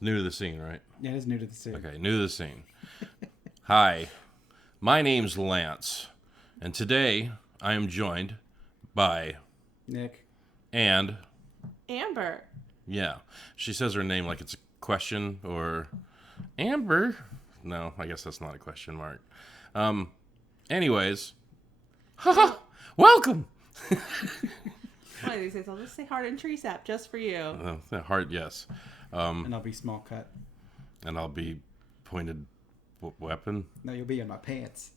It's new to the scene, right? Yeah, it is new to the scene. Okay, new to the scene. Hi, my name's Lance, and today I am joined by Nick. and Amber. yeah, she says her name like it's a question or Amber. No, I guess that's not a question mark. Anyways, haha, welcome. One of these days, I'll just say Heart and Tree Sap just for you. Heart, yes. And I'll be small cut. And I'll be pointed weapon. No, you'll be in my pants.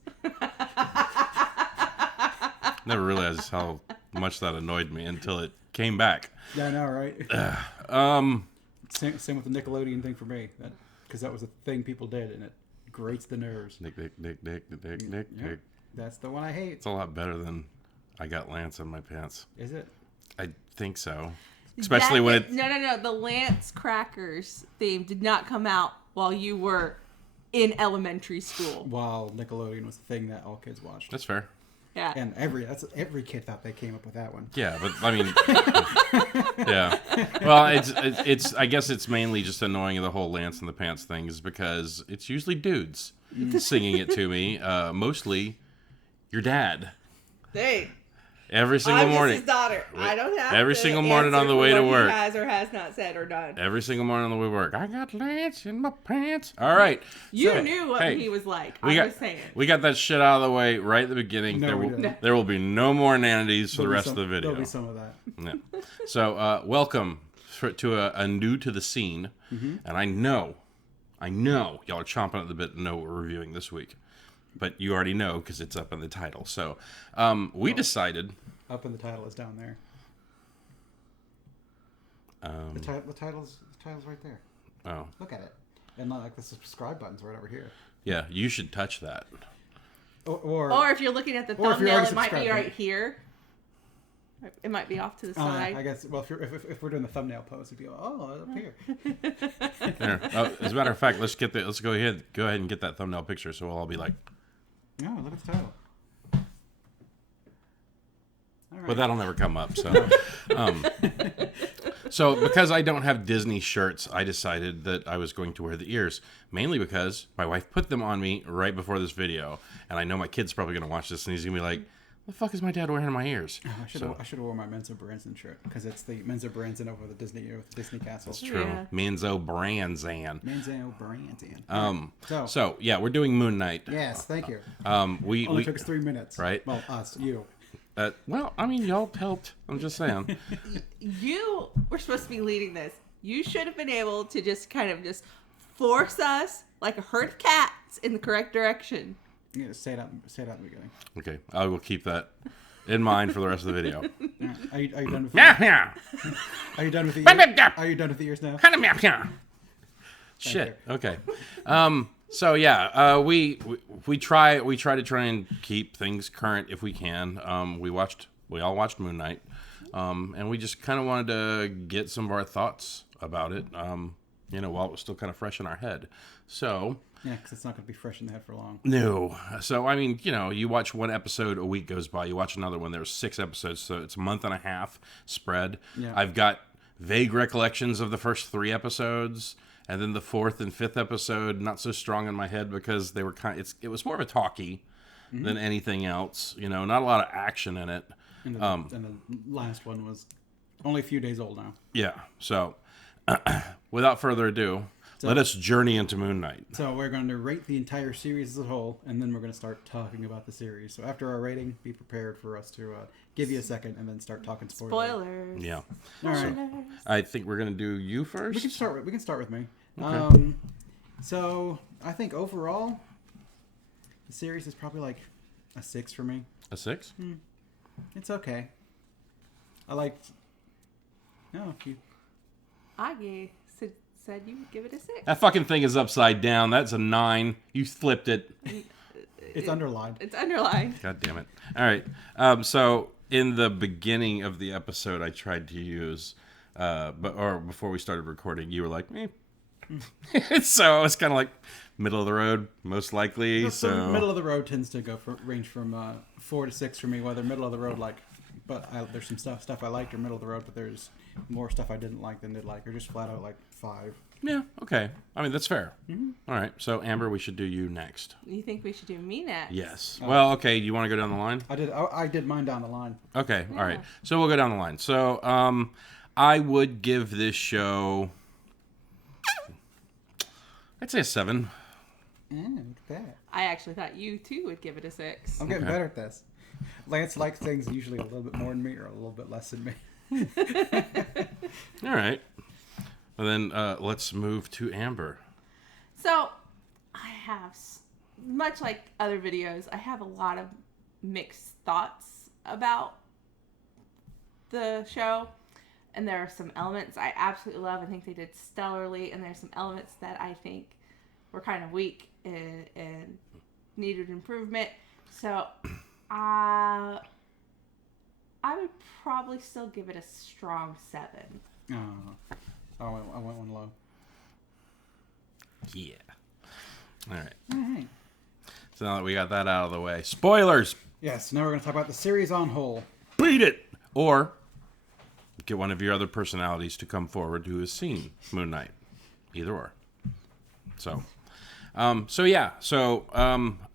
Never realized how much that annoyed me until it came back. Yeah, I know, right? Same with the Nickelodeon thing for me. Because that was a thing people did, and it grates the nerves. Nick. Yep. That's the one I hate. It's a lot better than I got Lance in my pants. Is it? I think so. Especially when it... No. The Lance Crackers theme did not come out while you were in elementary school. While Nickelodeon was the thing that all kids watched. That's fair. Yeah. And every kid thought they came up with that one. Yeah, but I mean... yeah. Well, it's I guess it's mainly just annoying the whole Lance in the Pants thing is because it's usually dudes singing it to me. Mostly your dad. Hey. Every single morning. I'm his daughter. I don't have every to single morning on the way to work. He has or has not said or done. Every single morning on the way to work. I got Lance in my pants. All right. You knew what he was like. I was saying. We got that shit out of the way right at the beginning. No, there will be no more nanities for the rest of the video. There'll be some of that. Yeah. So, welcome to a new to the scene. Mm-hmm. And I know y'all are chomping at the bit to know what we're reviewing this week. But you already know because it's up in the title. So, we decided... Up in the title is down there. The title's right there. Oh. Look at it. And like the subscribe button's right over here. Yeah, you should touch that. Or if you're looking at the thumbnail, it might be right here. It might be off to the side. I guess. Well, if we're doing the thumbnail pose, it'd be like, up here. There. As a matter of fact, let's go ahead and get that thumbnail picture, so we'll all be like. Oh, look at the title. Right. But that'll never come up. So, so because I don't have Disney shirts, I decided that I was going to wear the ears, mainly because my wife put them on me right before this video, and I know my kid's probably going to watch this, and he's going to be like, "What the fuck is my dad wearing in my ears?" Oh, I should have worn my Menzo Branson shirt because it's the Menzo Branson over the Disney Castle. That's true. Yeah. Menzo Branson. So yeah, we're doing Moon Knight. Yes, thank you. We took us 3 minutes. Right. Well, you. Well, I mean, y'all helped. I'm just saying. You were supposed to be leading this. You should have been able to just kind of just force us like a herd of cats in the correct direction. Yeah, say it out in the beginning. Okay, I will keep that in mind for the rest of the video. Are you done with Are you done with the ears? Are you done with the ears now? Shit. Okay. So yeah, we try to try and keep things current if we can. We all watched Moon Knight, and we just kind of wanted to get some of our thoughts about it. While it was still kind of fresh in our head. So yeah, because it's not going to be fresh in the head for long. No. So I mean, you watch one episode, a week goes by. You watch another one. There's 6 episodes, so it's a month and a half spread. Yeah. I've got vague recollections of the first 3 episodes. And then the 4th and 5th episode, not so strong in my head because they were it was more of a talkie than anything else. Not a lot of action in it. And the last one was only a few days old now. Yeah. So, without further ado, let us journey into Moon Knight. So we're going to rate the entire series as a whole, and then we're going to start talking about the series. So after our rating, be prepared for us to give you a second and then start talking spoilers. Yeah. All right. So, I think we're going to do you first. We can start with me. Okay. So I think overall, the series is probably like a 6 for me. A 6? It's okay. I liked. No, you. I said you would give it a 6. That fucking thing is upside down. That's a 9. You flipped it. It's underlined. It's underlined. God damn it. All right. So in the beginning of the episode, I tried to use, before we started recording, you were like, eh. So I was kind of like middle of the road, most likely. So middle of the road tends to range from 4 to 6 for me. Whether middle of the road like but there's some stuff I liked or middle of the road, but there's more stuff I didn't like than did like, or just flat out like 5. Yeah, okay. I mean, that's fair. Mm-hmm. All right, so Amber, we should do you next. You think we should do me next? Yes. Well, okay, you want to go down the line? I did mine down the line. Okay, all right. So we'll go down the line. So I would give this show, I'd say a 7. Look at that. I actually thought you, too, would give it a 6. I'm getting better at this. Lance likes things usually a little bit more than me or a little bit less than me. All right. And then let's move to Amber. So, I have, much like other videos, I have a lot of mixed thoughts about the show. And there are some elements I absolutely love. I think they did stellarly. And there's some elements that I think were kind of weak and needed improvement. So, I would probably still give it a strong 7. I went one low. Yeah. All right. All right. So now that we got that out of the way, spoilers. Yes. Now we're going to talk about the series on whole. Beat it, or get one of your other personalities to come forward who has seen Moon Knight. Either or. So yeah. So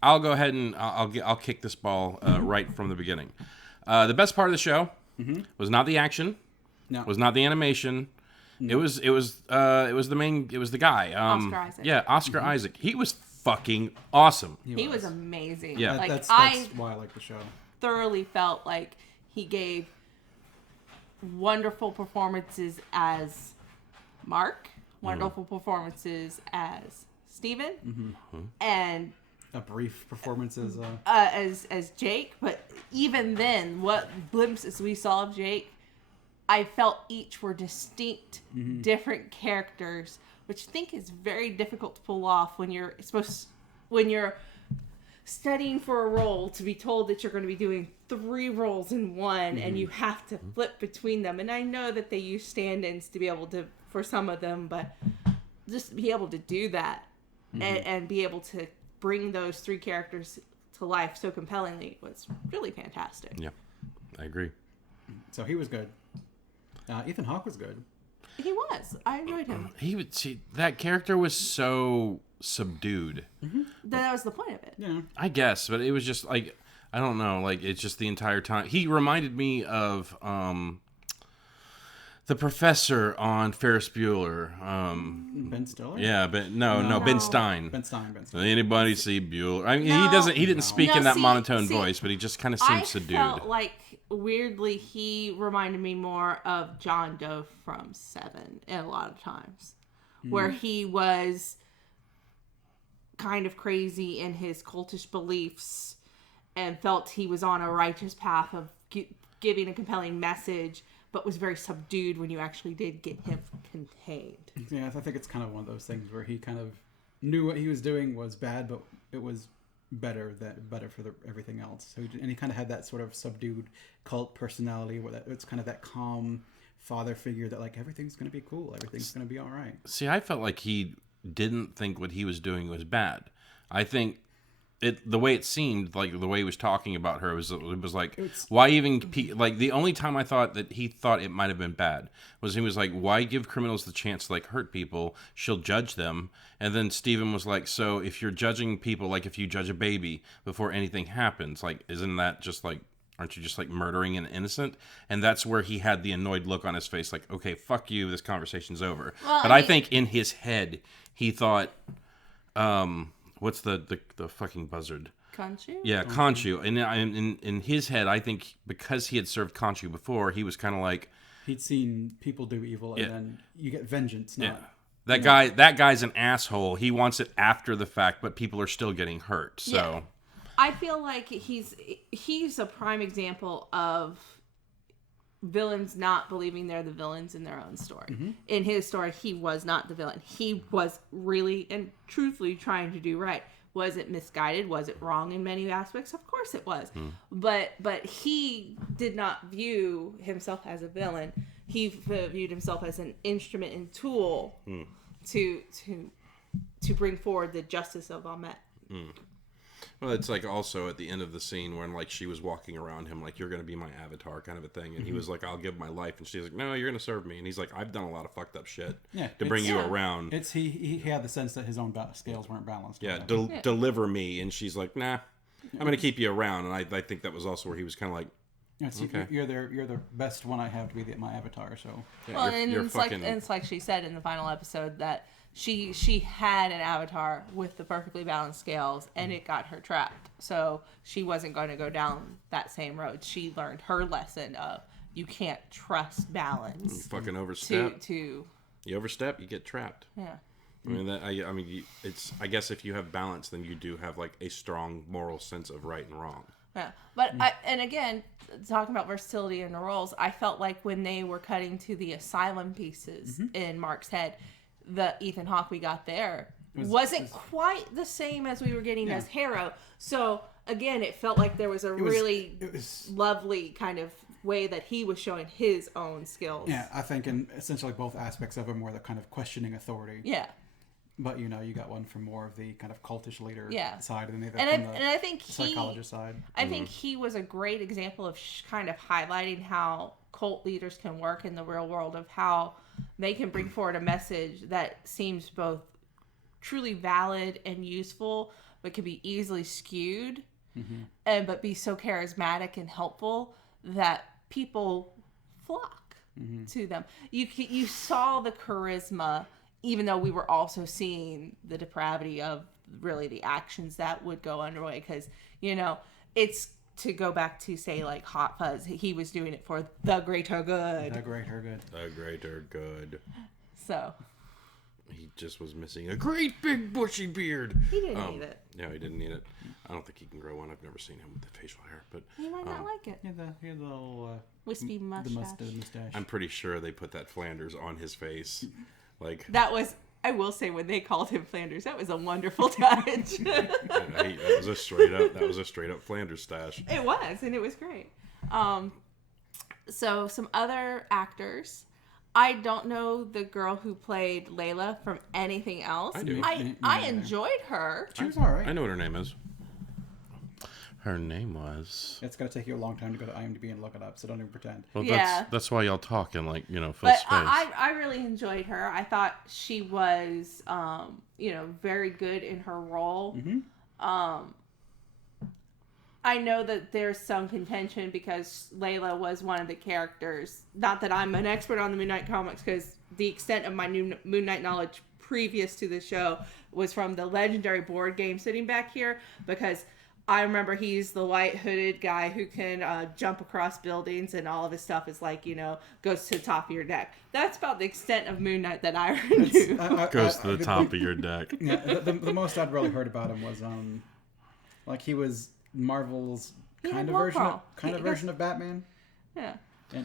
I'll go ahead and I'll kick this ball right from the beginning. The best part of the show was not the action. No. Was not the animation. No. It was the guy. Oscar Isaac. Yeah, Oscar Isaac. He was fucking awesome. He was amazing. Yeah. Like, that's why I like the show. Thoroughly felt like he gave wonderful performances as Mark, wonderful performances as Steven, and brief performances as Jake. But even then, what glimpses we saw of Jake, I felt each were distinct, different characters, which I think is very difficult to pull off when you're studying for a role, to be told that you're going to be doing 3 roles in one, and you have to flip between them. And I know that they use stand-ins to be able to, for some of them, but just be able to do that and be able to bring those 3 characters to life so compellingly was really fantastic. Yeah, I agree. So he was good. Ethan Hawke was good. He was. I enjoyed him. That character was so subdued. That was the point of it. Yeah. I guess, but it was just like, I don't know, like it's just the entire time. He reminded me of the professor on Ferris Bueller. Ben Stiller? Yeah, but no, Ben Stein. Ben Stein. Anybody see Bueller? I mean, he didn't speak in that monotone voice, but he just kind of seemed subdued. I felt like, weirdly, he reminded me more of John Doe from Seven a lot of times, where he was kind of crazy in his cultish beliefs and felt he was on a righteous path of giving a compelling message, but was very subdued when you actually did get him contained. Yeah, I think it's kind of one of those things where he kind of knew what he was doing was bad, but it was better for everything else. So he kind of had that sort of subdued cult personality where it's kind of that calm father figure that like everything's going to be cool, everything's going to be all right. See, I felt like he didn't think what he was doing was bad. I think the way it seemed, like the way he was talking about her, it was like, why even, like the only time I thought that he thought it might have been bad was he was like, why give criminals the chance to like hurt people? She'll judge them. And then Steven was like, so if you're judging people, like if you judge a baby before anything happens, like isn't that just like, aren't you just like murdering an innocent? And that's where he had the annoyed look on his face, like, okay, fuck you, this conversation's over. Well, but I think in his head he thought, what's the fucking buzzard? Khonshu? Yeah, Khonshu. And in his head, I think because he had served Khonshu before, he was kind of like, he'd seen people do evil, and then you get vengeance. That guy's an asshole. He wants it after the fact, but people are still getting hurt. So yeah. I feel like he's a prime example of villains not believing they're the villains in their own story. In his story, he was not the villain. He was really and truthfully trying to do right. Was it misguided? Was it wrong in many aspects? Of course it was. But he did not view himself as a villain. He viewed himself as an instrument and tool to bring forward the justice of Amet. Well, it's like also at the end of the scene when like she was walking around him like, you're going to be my avatar kind of a thing. And he was like, I'll give my life. And she's like, no, you're going to serve me. And he's like, I've done a lot of fucked up shit to bring you around. It's he had the sense that his own scales weren't balanced. Yeah, deliver me. And she's like, nah, I'm going to keep you around. And I think that was also where he was kind of like, okay. You're the best one I have to be my avatar. So well, and it's like she said in the final episode that she had an avatar with the perfectly balanced scales, and it got her trapped. So she wasn't going to go down that same road. She learned her lesson of you can't trust balance. You fucking overstep. You overstep, you get trapped. Yeah. I mean, it's. I guess if you have balance, then you do have like a strong moral sense of right and wrong. Yeah, but and again, talking about versatility in the roles, I felt like when they were cutting to the asylum pieces in Mark's head, the Ethan Hawke we got there wasn't quite the same as we were getting as Harrow. So again, it felt like there was a really lovely kind of way that he was showing his own skills. Yeah, I think in essentially both aspects of him were the kind of questioning authority. Yeah. But you got one from more of the kind of cultish leader side, and I think psychologist side. I think he was a great example of kind of highlighting how cult leaders can work in the real world, of how they can bring forward a message that seems both truly valid and useful, but can be easily skewed, but be so charismatic and helpful that people flock to them. You saw the charisma. Even though we were also seeing the depravity of really the actions that would go underway. Because, it's to go back to, say, like Hot Fuzz. He was doing it for the greater good. The greater good. The greater good. So. He just was missing a great big bushy beard. He didn't need it. No, he didn't need it. I don't think he can grow one. I've never seen him with the facial hair. But he might not like it. He had the little... wispy mustache. The mustache. I'm pretty sure they put that Flanders on his face. Like that was, I will say, when they called him Flanders, that was a wonderful touch. That was a straight up Flanders stash. It was, and it was great. So some other actors. I don't know the girl who played Layla from anything else. I do. I enjoyed her. She was all right. I know what her name is. Her name was... It's going to take you a long time to go to IMDb and look it up, so don't even pretend. Well, that's why y'all talk in, like, full but space. I really enjoyed her. I thought she was, very good in her role. I know that there's some contention because Layla was one of the characters. Not that I'm an expert on the Moon Knight comics, because the extent of my new Moon Knight knowledge previous to the show was from the legendary board game sitting back here, because... I remember he's the white hooded guy who can jump across buildings, and all of his stuff is like, goes to the top of your deck. That's about the extent of Moon Knight that I knew. Goes to the top of your deck. Yeah, the most I'd really heard about him was like he was Marvel's kind of version of Batman. Yeah.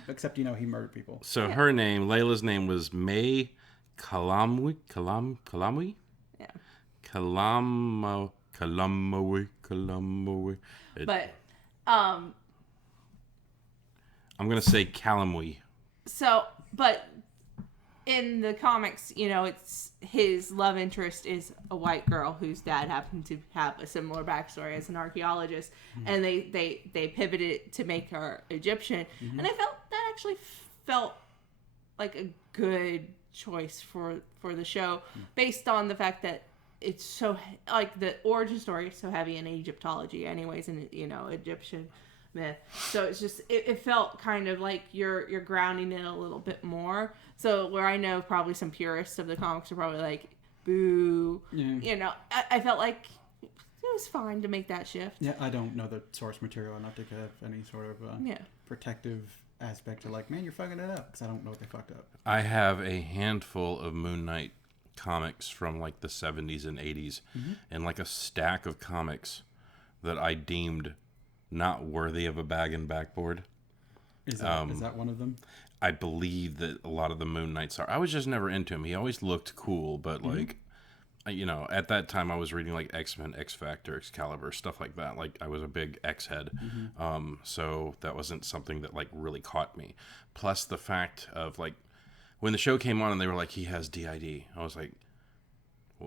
Except he murdered people. So Layla's name was May Kalamwi. Yeah. Kalamoe. But, I'm going to say Calamwe. So, but in the comics, it's his love interest is a white girl whose dad happened to have a similar backstory as an archaeologist, and they pivoted it to make her Egyptian, and I felt that actually felt like a good choice for the show, based on the fact that it's so, like, the origin story is so heavy in Egyptology anyways, and Egyptian myth. So it's just, it felt kind of like you're grounding in a little bit more. So where I know probably some purists of the comics are probably like, boo. Yeah. I felt like it was fine to make that shift. Yeah, I don't know the source material enough to have any sort of protective aspect to like, man, you're fucking it up, because I don't know what they fucked up. I have a handful of Moon Knight comics from like the 70s and 80s, and like a stack of comics that I deemed not worthy of a bag and backboard. Is that one of them? I believe that a lot of the Moon Knights are. I was just never into him. He always looked cool, but like, at that time I was reading like X-Men, X-Factor, Excalibur, stuff like that. Like I was a big X-head. So that wasn't something that like really caught me. Plus the fact of like, when the show came on and they were like, he has DID, I was like,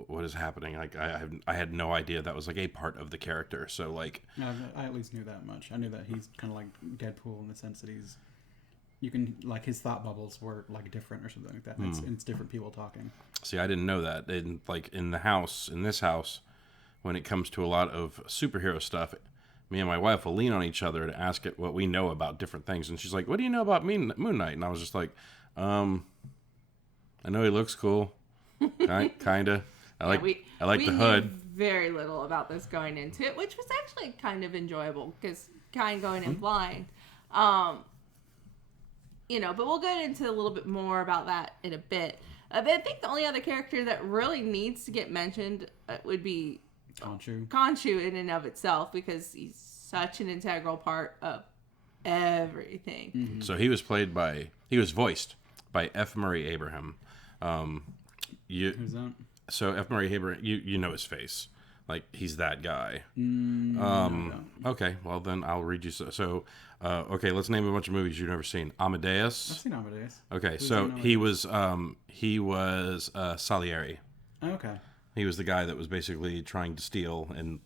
what is happening? Like I had no idea that was like a part of the character. So like, yeah, I at least knew that much. I knew that he's kind of like Deadpool in the sense that you can like his thought bubbles were like different or something like that. And it's different people talking. See, I didn't know that. And like in this house, when it comes to a lot of superhero stuff, me and my wife will lean on each other to ask it what we know about different things. And she's like, "What do you know about Moon Knight?" And I was just like, I know he looks cool, kind of. I like the hood. Knew very little about this going into it, which was actually kind of enjoyable because kind of going in blind. But we'll get into a little bit more about that in a bit. But I think the only other character that really needs to get mentioned would be Khonshu in and of itself, because he's such an integral part of everything. Mm-hmm. So he was voiced by F. Murray Abraham. Who's that? So F. Murray Abraham, you know his face. Like, he's that guy. No. Okay, well then I'll read you. Okay, let's name a bunch of movies you've never seen. Amadeus. I've seen Amadeus. Okay, so he was Salieri. Okay. He was the guy that was basically trying to steal and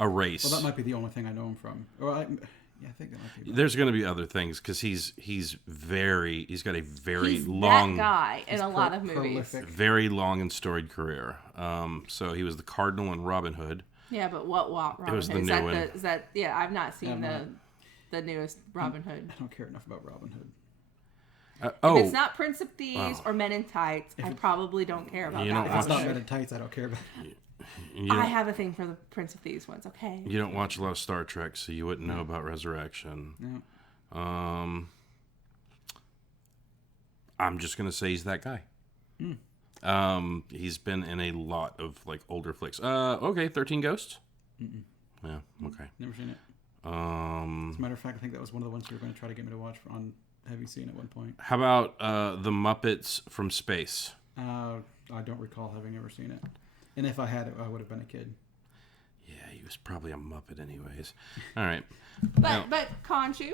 erase. Well, that might be the only thing I know him from. I think that might be. There's going to be other things because he's got a very he's long that guy in a lot of movies. Prolific. very long and storied career. So he was the Cardinal in Robin Hood. Yeah, but what Robin It was Hood? the new one. Is that I've not seen the newest Robin Hood. I don't care enough about Robin Hood. If it's not Prince of Thieves or Men in Tights, I probably don't care about that. If it's not Men in Tights, I don't care about it. I have a thing for the Prince of Thieves ones, okay? You don't watch a lot of Star Trek, so you wouldn't know about Resurrection. No. I'm just gonna say he's that guy. He's been in a lot of like older flicks. Okay, 13 Ghosts. Mm-mm. Yeah. Okay. Never seen it. As a matter of fact, I think that was one of the ones you were going to try to get me to watch on Have You Seen at one point. How about the Muppets from Space? I don't recall having ever seen it. And if I had it, I would have been a kid. Yeah, he was probably a Muppet anyways. All right. But Khonshu,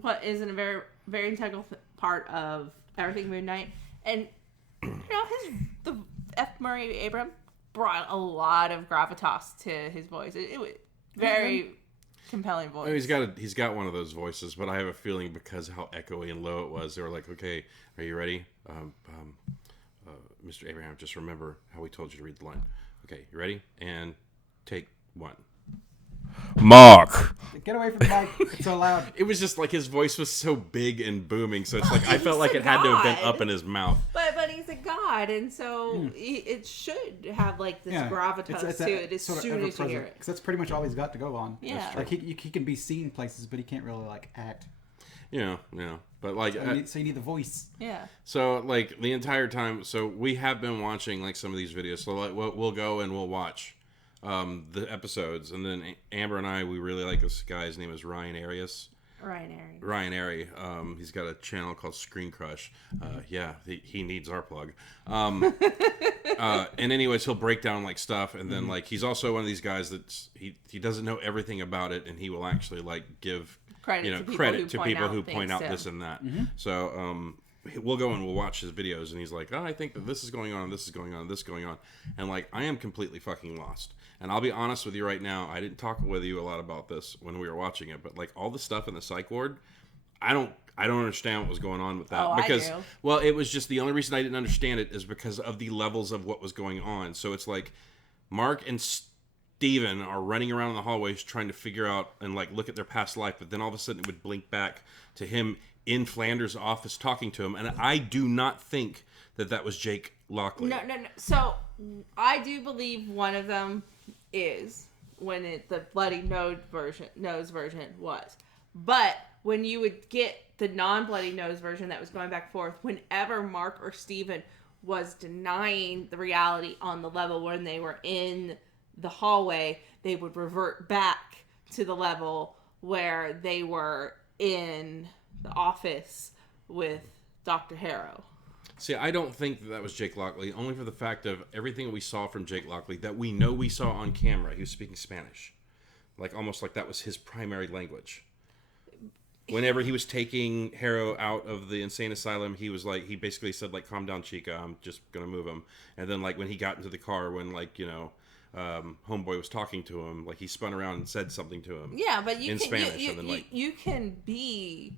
what is a very, very integral part of everything Moon Knight. And, the F. Murray Abraham brought a lot of gravitas to his voice. It was very compelling voice. He's got one of those voices, but I have a feeling because of how echoey and low it was, they were like, "Okay, are you ready, Mr. Abraham? Just remember how we told you to read the line. Okay, you ready? And take one." Mark. Get away from the mic. It's so loud. It was just like his voice was so big and booming, so it's like I felt like it had to have been up in his mouth. But he's a god, and so it should have like this gravitas to it as soon as you hear it. Because that's pretty much all he's got to go on. Yeah. Like he can be seen places, but he can't really like act. Yeah. But like, so you need the voice. Yeah. So like the entire time, so we have been watching like some of these videos. So like we'll go and we'll watch the episodes, and then Amber and I, we really like this guy. His name is Ryan Arias. Ryan Airy. He's got a channel called Screen Crush. He needs our plug. And anyways, he'll break down like stuff, and then like he's also one of these guys that he doesn't know everything about it, and he will actually like give credit to people who point out this and that. So we'll go and we'll watch his videos, and he's like, "Oh, I think that this is going on, this is going on, this is going on," and like I am completely fucking lost. And I'll be honest with you right now, I didn't talk with you a lot about this when we were watching it, but like all the stuff in the psych ward, I don't understand what was going on with that. Because I do. Well, it was just the only reason I didn't understand it is because of the levels of what was going on. So it's like Mark and Steven are running around in the hallways trying to figure out and like look at their past life, but then all of a sudden it would blink back to him in Flanders' office talking to him, and I do not think that was Jake Lockley. No. So I do believe one of them is when the bloody nose version was, but when you would get the non-bloody nose version that was going back and forth, whenever Mark or Steven was denying the reality on the level when they were in the hallway, they would revert back to the level where they were in the office with Dr. Harrow. See, I don't think that was Jake Lockley, only for the fact of everything we saw from Jake Lockley that we know we saw on camera. He was speaking Spanish. Like, almost like that was his primary language. whenever he was taking Harrow out of the insane asylum, he was like, he basically said, like, calm down, Chica, I'm just gonna move him. And then, like, when he got into the car, when, like, you know, Homeboy was talking to him, like, he spun around and said something to him. Yeah, but you in can, Spanish, and then, like, you can be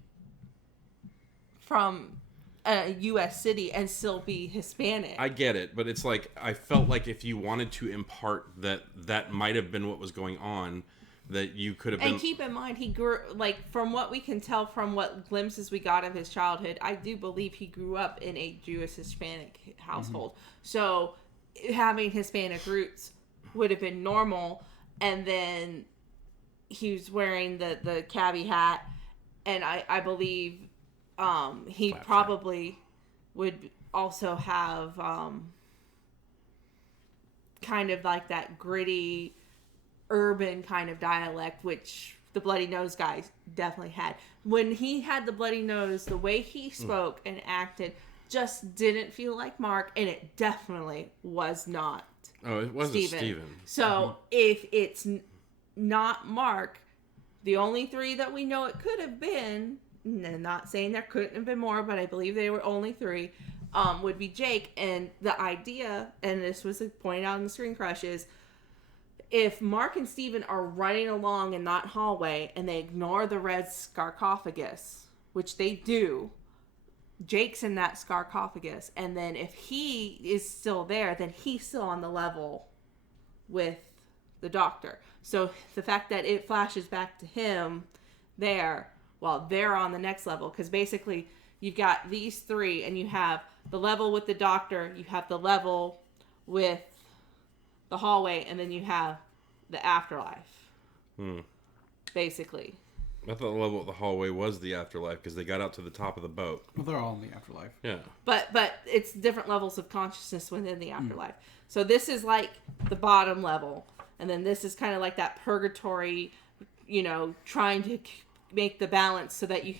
from a U.S. city and still be Hispanic. I get it, but it's like, I felt like if you wanted to impart that might have been what was going on, that you could have been... And keep in mind, he grew, like, from what we can tell from what glimpses we got of his childhood, I do believe he grew up in a Jewish-Hispanic household. Mm-hmm. So, having Hispanic roots would have been normal, and then he was wearing the cabbie hat, and I believe he probably would also have kind of like that gritty urban kind of dialect, which the Bloody Nose guy definitely had. When he had the bloody nose, the way he spoke and acted just didn't feel like Mark, and it definitely was not. Oh, it wasn't Steven. So if it's not Mark, the only three that we know it could have been, and not saying there couldn't have been more, but I believe they were only three, would be Jake. And the idea, and this was pointed out in the Screen Crush, is if Mark and Steven are running along in that hallway and they ignore the red sarcophagus, which they do, Jake's in that sarcophagus, and then if he is still there, then he's still on the level with the Doctor. So the fact that it flashes back to him there while they're on the next level, because basically you've got these three, and you have the level with the Doctor, you have the level with the hallway, and then you have the afterlife. Basically. I thought the level of the hallway was the afterlife because they got out to the top of the boat. Well, they're all in the afterlife. Yeah. But it's different levels of consciousness within the afterlife. So this is like the bottom level, and then this is kind of like that purgatory, you know, trying to make the balance so that you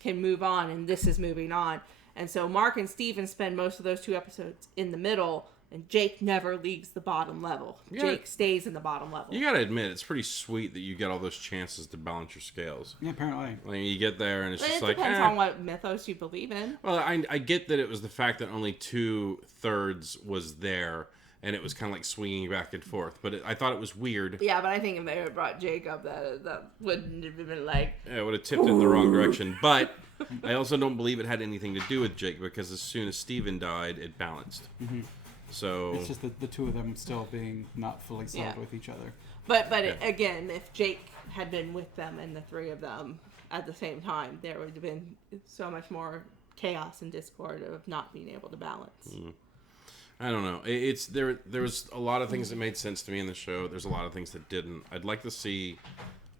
can move on, and this is moving on. And so Mark and Steven spend most of those 2 episodes in the middle, and Jake never leaves the bottom level. Jake stays in the bottom level. You gotta admit, it's pretty sweet that you get all those chances to balance your scales. Yeah, apparently. Like, you get there, and it's just like... It depends on what mythos you believe in. Well, I get that it was the fact that only 2/3 was there, and it was kind of like swinging back and forth. But I thought it was weird. Yeah, but I think if they had brought Jake up, that wouldn't have been like... Yeah, it would have tipped it in the wrong direction. But I also don't believe it had anything to do with Jake, because as soon as Steven died, it balanced. Mm-hmm. So it's just the two of them still being not fully settled with each other. But again, if Jake had been with them and the three of them at the same time, there would have been so much more chaos and discord of not being able to balance. I don't know. It's there was a lot of things that made sense to me in the show. There's a lot of things that didn't. I'd like to see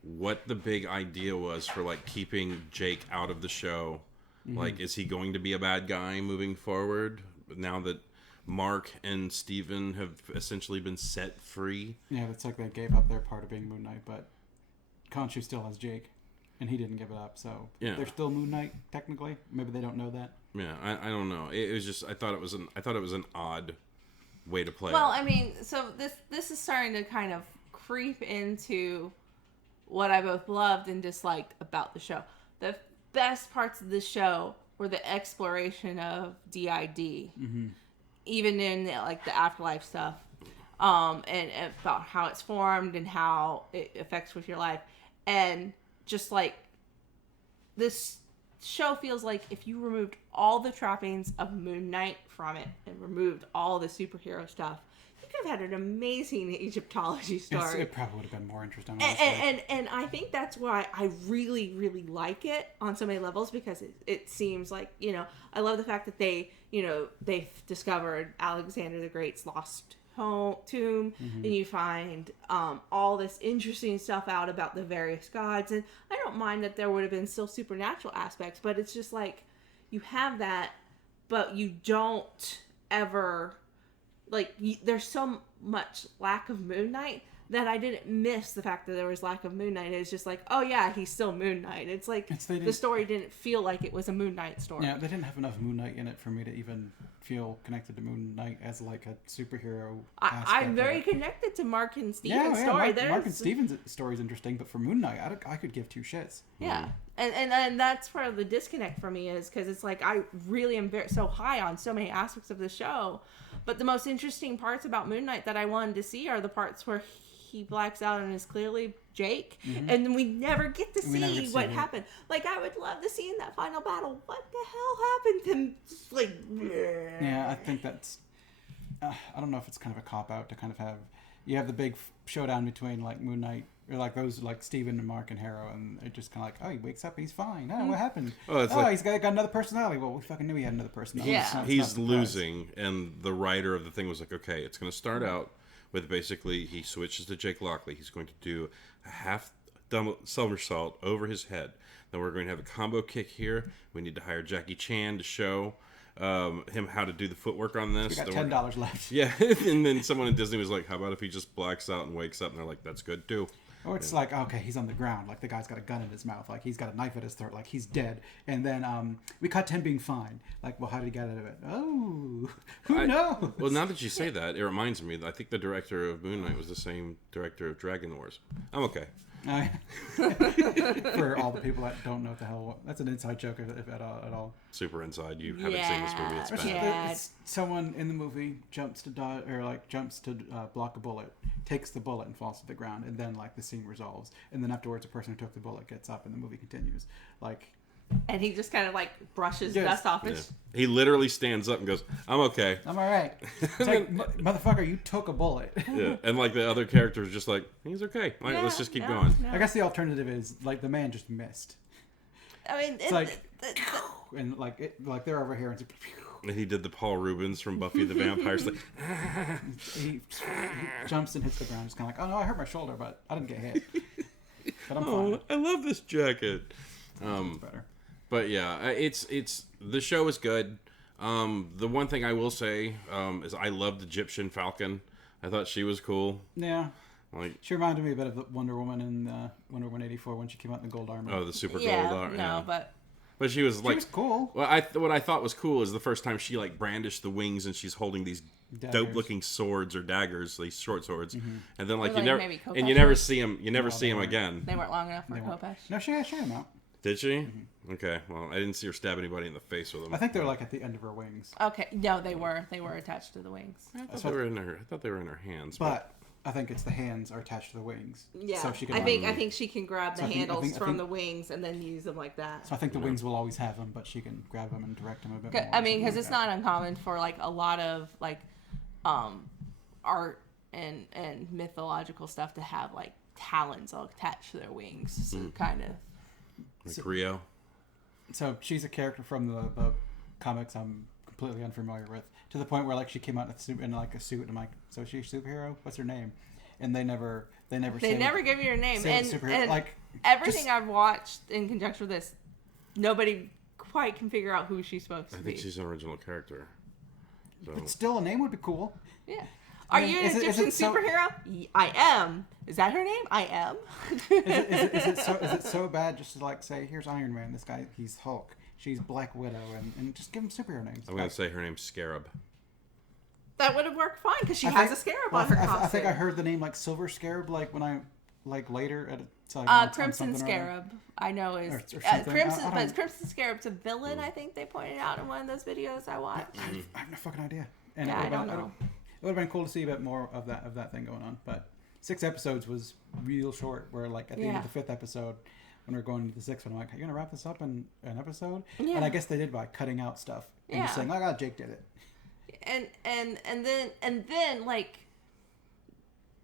what the big idea was for, like, keeping Jake out of the show. Like, is he going to be a bad guy moving forward now that Mark and Steven have essentially been set free? Yeah, it's like they gave up their part of being Moon Knight, but Khonshu still has Jake, and he didn't give it up, so they're still Moon Knight technically. Maybe they don't know that. Yeah, I don't know. It was just I thought it was an odd way to play. Well, I mean, so this is starting to kind of creep into what I both loved and disliked about the show. The best parts of the show were the exploration of DID. Even in like the afterlife stuff, and about how it's formed and how it affects with your life, and just like this show feels like if you removed all the trappings of Moon Knight from it and removed all the superhero stuff, you could have had an amazing Egyptology story. It probably would have been more interesting. And I think that's why I really, really like it on so many levels, because it seems like, you know, I love the fact that they've discovered Alexander the Great's lost tomb, and you find all this interesting stuff out about the various gods. And I don't mind that there would have been still supernatural aspects, but it's just like you have that, but you don't ever... Like, there's so much lack of Moon Knight that I didn't miss the fact that there was lack of Moon Knight. It's just like, oh yeah, he's still Moon Knight. It's like the story didn't feel like it was a Moon Knight story. Yeah, they didn't have enough Moon Knight in it for me to even feel connected to Moon Knight as like a superhero. I'm very connected to Mark and Steven's story. Mark and Steven's story is interesting, but for Moon Knight, I could give two shits. Yeah, And that's part of the disconnect for me is because it's like I really am so high on so many aspects of the show, but the most interesting parts about Moon Knight that I wanted to see are the parts where he blacks out and is clearly Jake, and then we never get to see what happened. Like, I would love to see in that final battle what the hell happened to him. Like, yeah, I think that's. I don't know if it's kind of a cop out to kind of have. You have the big showdown between like Moon Knight or like those like Steven and Mark and Harrow, and it just kind of like, oh, he wakes up, he's fine. Oh, what happened? Oh, like, he's got another personality. Well, we fucking knew he had another personality. Yeah, he's losing, and the writer of the thing was like, okay, it's going to start out with basically he switches to Jake Lockley. He's going to do a half somersault over his head. Then we're going to have a combo kick here. We need to hire Jackie Chan to show him how to do the footwork on this. We got $10 left. Yeah, and then someone in Disney was like, how about if he just blacks out and wakes up? And they're like, that's good too. Or it's like, okay, he's on the ground. Like, the guy's got a gun in his mouth. Like, he's got a knife at his throat. Like, he's dead. And then we cut to him being fine. Like, well, how did he get out of it? Oh, who knows? Well, now that you say that, it reminds me that I think the director of Moon Knight was the same director of Dragon Wars. I'm okay. For all the people that don't know what the hell, that's an inside joke if at all. Super inside. You haven't seen this movie. It's bad. Yeah. Someone in the movie jumps to block a bullet, takes the bullet and falls to the ground, and then like the scene resolves, and then afterwards, the person who took the bullet gets up, and the movie continues. Like. And he just kind of like brushes dust off his. Yeah. He literally stands up and goes, "I'm okay. I'm all right." It's like, motherfucker, you took a bullet. Yeah, and like the other character is just like, he's okay. Like, let's just keep going. I guess the alternative is like the man just missed. I mean, it's like, and like they're over here and. And he did the Paul Rubens from Buffy the Vampire Slayer. he jumps and hits the ground. Just kind of like, oh no, I hurt my shoulder, but I didn't get hit. But I'm fine. I love this jacket. It's better. But yeah, it's the show is good. The one thing I will say is I loved Egyptian Falcon. I thought she was cool. Yeah. Like, she reminded me a bit of the Wonder Woman in Wonder Woman 84 when she came out in the gold armor. Oh, the super gold armor. No, but she was like, she was cool. Well, what I thought was cool is the first time she like brandished the wings and she's holding these dope-looking swords or daggers, these short swords, and then like you never see them. You never see them again. They weren't long enough for Kopesh. No, she had them out. Did she? Mm-hmm. Okay. Well, I didn't see her stab anybody in the face with them. I think they're like at the end of her wings. Okay. No, they were attached to the wings. I thought they were in her hands. But I think it's the hands are attached to the wings. Yeah. So she can. I think she can grab the handles from the wings and then use them like that. So I think the wings will always have them, but she can grab them and direct them a bit more. I mean, because it's not uncommon for like a lot of like art and mythological stuff to have like talons attached to their wings. So kind of. Like Rio. So she's a character from the comics I'm completely unfamiliar with, to the point where like she came out in like a suit and I'm like, so she's a superhero? What's her name? And they never give you her name. And like everything I've watched in conjunction with this, nobody quite can figure out who she's supposed to be. I think she's an original character. So. But still, a name would be cool. Yeah. Are you an Egyptian superhero? I am. Is that her name? I am. Is it so bad just to like say, here's Iron Man, this guy, he's Hulk, she's Black Widow, and just give them superhero names? I'm going to say her name's Scarab. That would have worked fine because she has a scarab on her costume. I think I heard the name like Silver Scarab like when I like later at Crimson Scarab. I know is Crimson, but Crimson Scarab's a villain. I think they pointed out in one of those videos I watched. I have no fucking idea. And yeah, I don't know. It would have been cool to see a bit more of that thing going on, but 6 episodes was real short. Where like at the end of the 5th episode, when we're going to the 6th one, I'm like, "Are you gonna wrap this up in an episode?" Yeah. And I guess they did by cutting out stuff and just saying, "Oh God, Jake did it." And then like,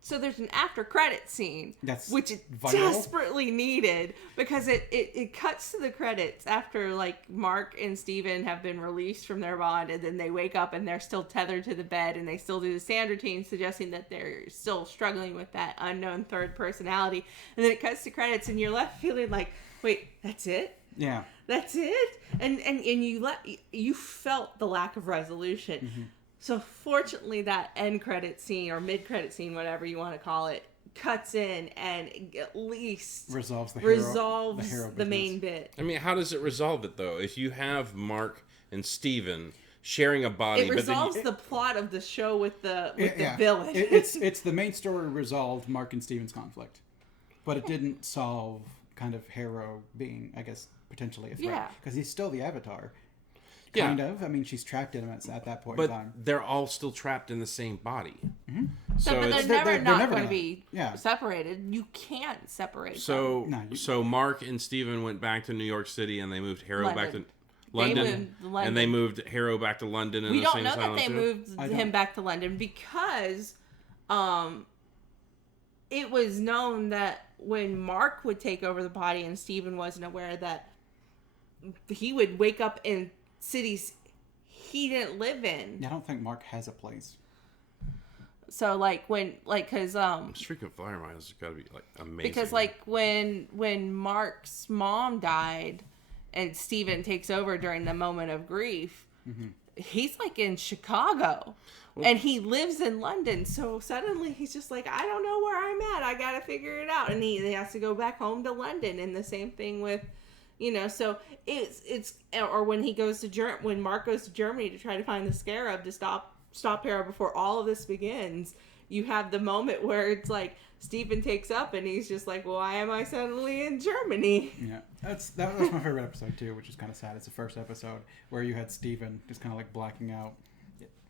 so there's an after credit scene, which it desperately needed because it cuts to the credits after like Mark and Steven have been released from their bond, and then they wake up and they're still tethered to the bed and they still do the sand routine, suggesting that they're still struggling with that unknown third personality. And then it cuts to credits and you're left feeling like, wait, that's it? Yeah. That's it? And you felt the lack of resolution. Mm-hmm. So fortunately, that end credit scene or mid credit scene, whatever you want to call it, cuts in and at least resolves the main bit. I mean, how does it resolve it though? If you have Mark and Steven sharing a body, it resolves the plot of the show with the villain. It's the main story resolved Mark and Steven's conflict, but it didn't solve kind of Harrow being, I guess, potentially a threat. Yeah. Because he's still the Avatar. Yeah. Kind of. I mean, she's trapped in him at that point But in time. they're all still trapped in the same body. Mm-hmm. So, but it's, they're not never going to gonna- be yeah. separated. You can't separate them. so Mark and Steven went back to New York City, and they moved Harrow back to London. London. And they moved Harrow back to London. In We the don't same know that asylum they too? moved him back to London because it was known that when Mark would take over the body and Steven wasn't aware that he would wake up in cities he didn't live in. I don't think Mark has a place. So because Streak of Fire Mine has got to be like amazing. because when Mark's mom died and Steven takes over during the moment of grief, he's like in Chicago. And he lives in London, so suddenly he's just like, I don't know where I'm at. I gotta figure it out, and he has to go back home to London. And the same thing with, so it's or when he goes to when Mark goes to Germany to try to find the Scarab to stop Harrow before all of this begins. You have the moment where it's like Steven takes up, and he's just like, why am I suddenly in Germany? Yeah, that was my favorite episode too, which is kind of sad. It's the first episode where you had Steven just kind of like blacking out,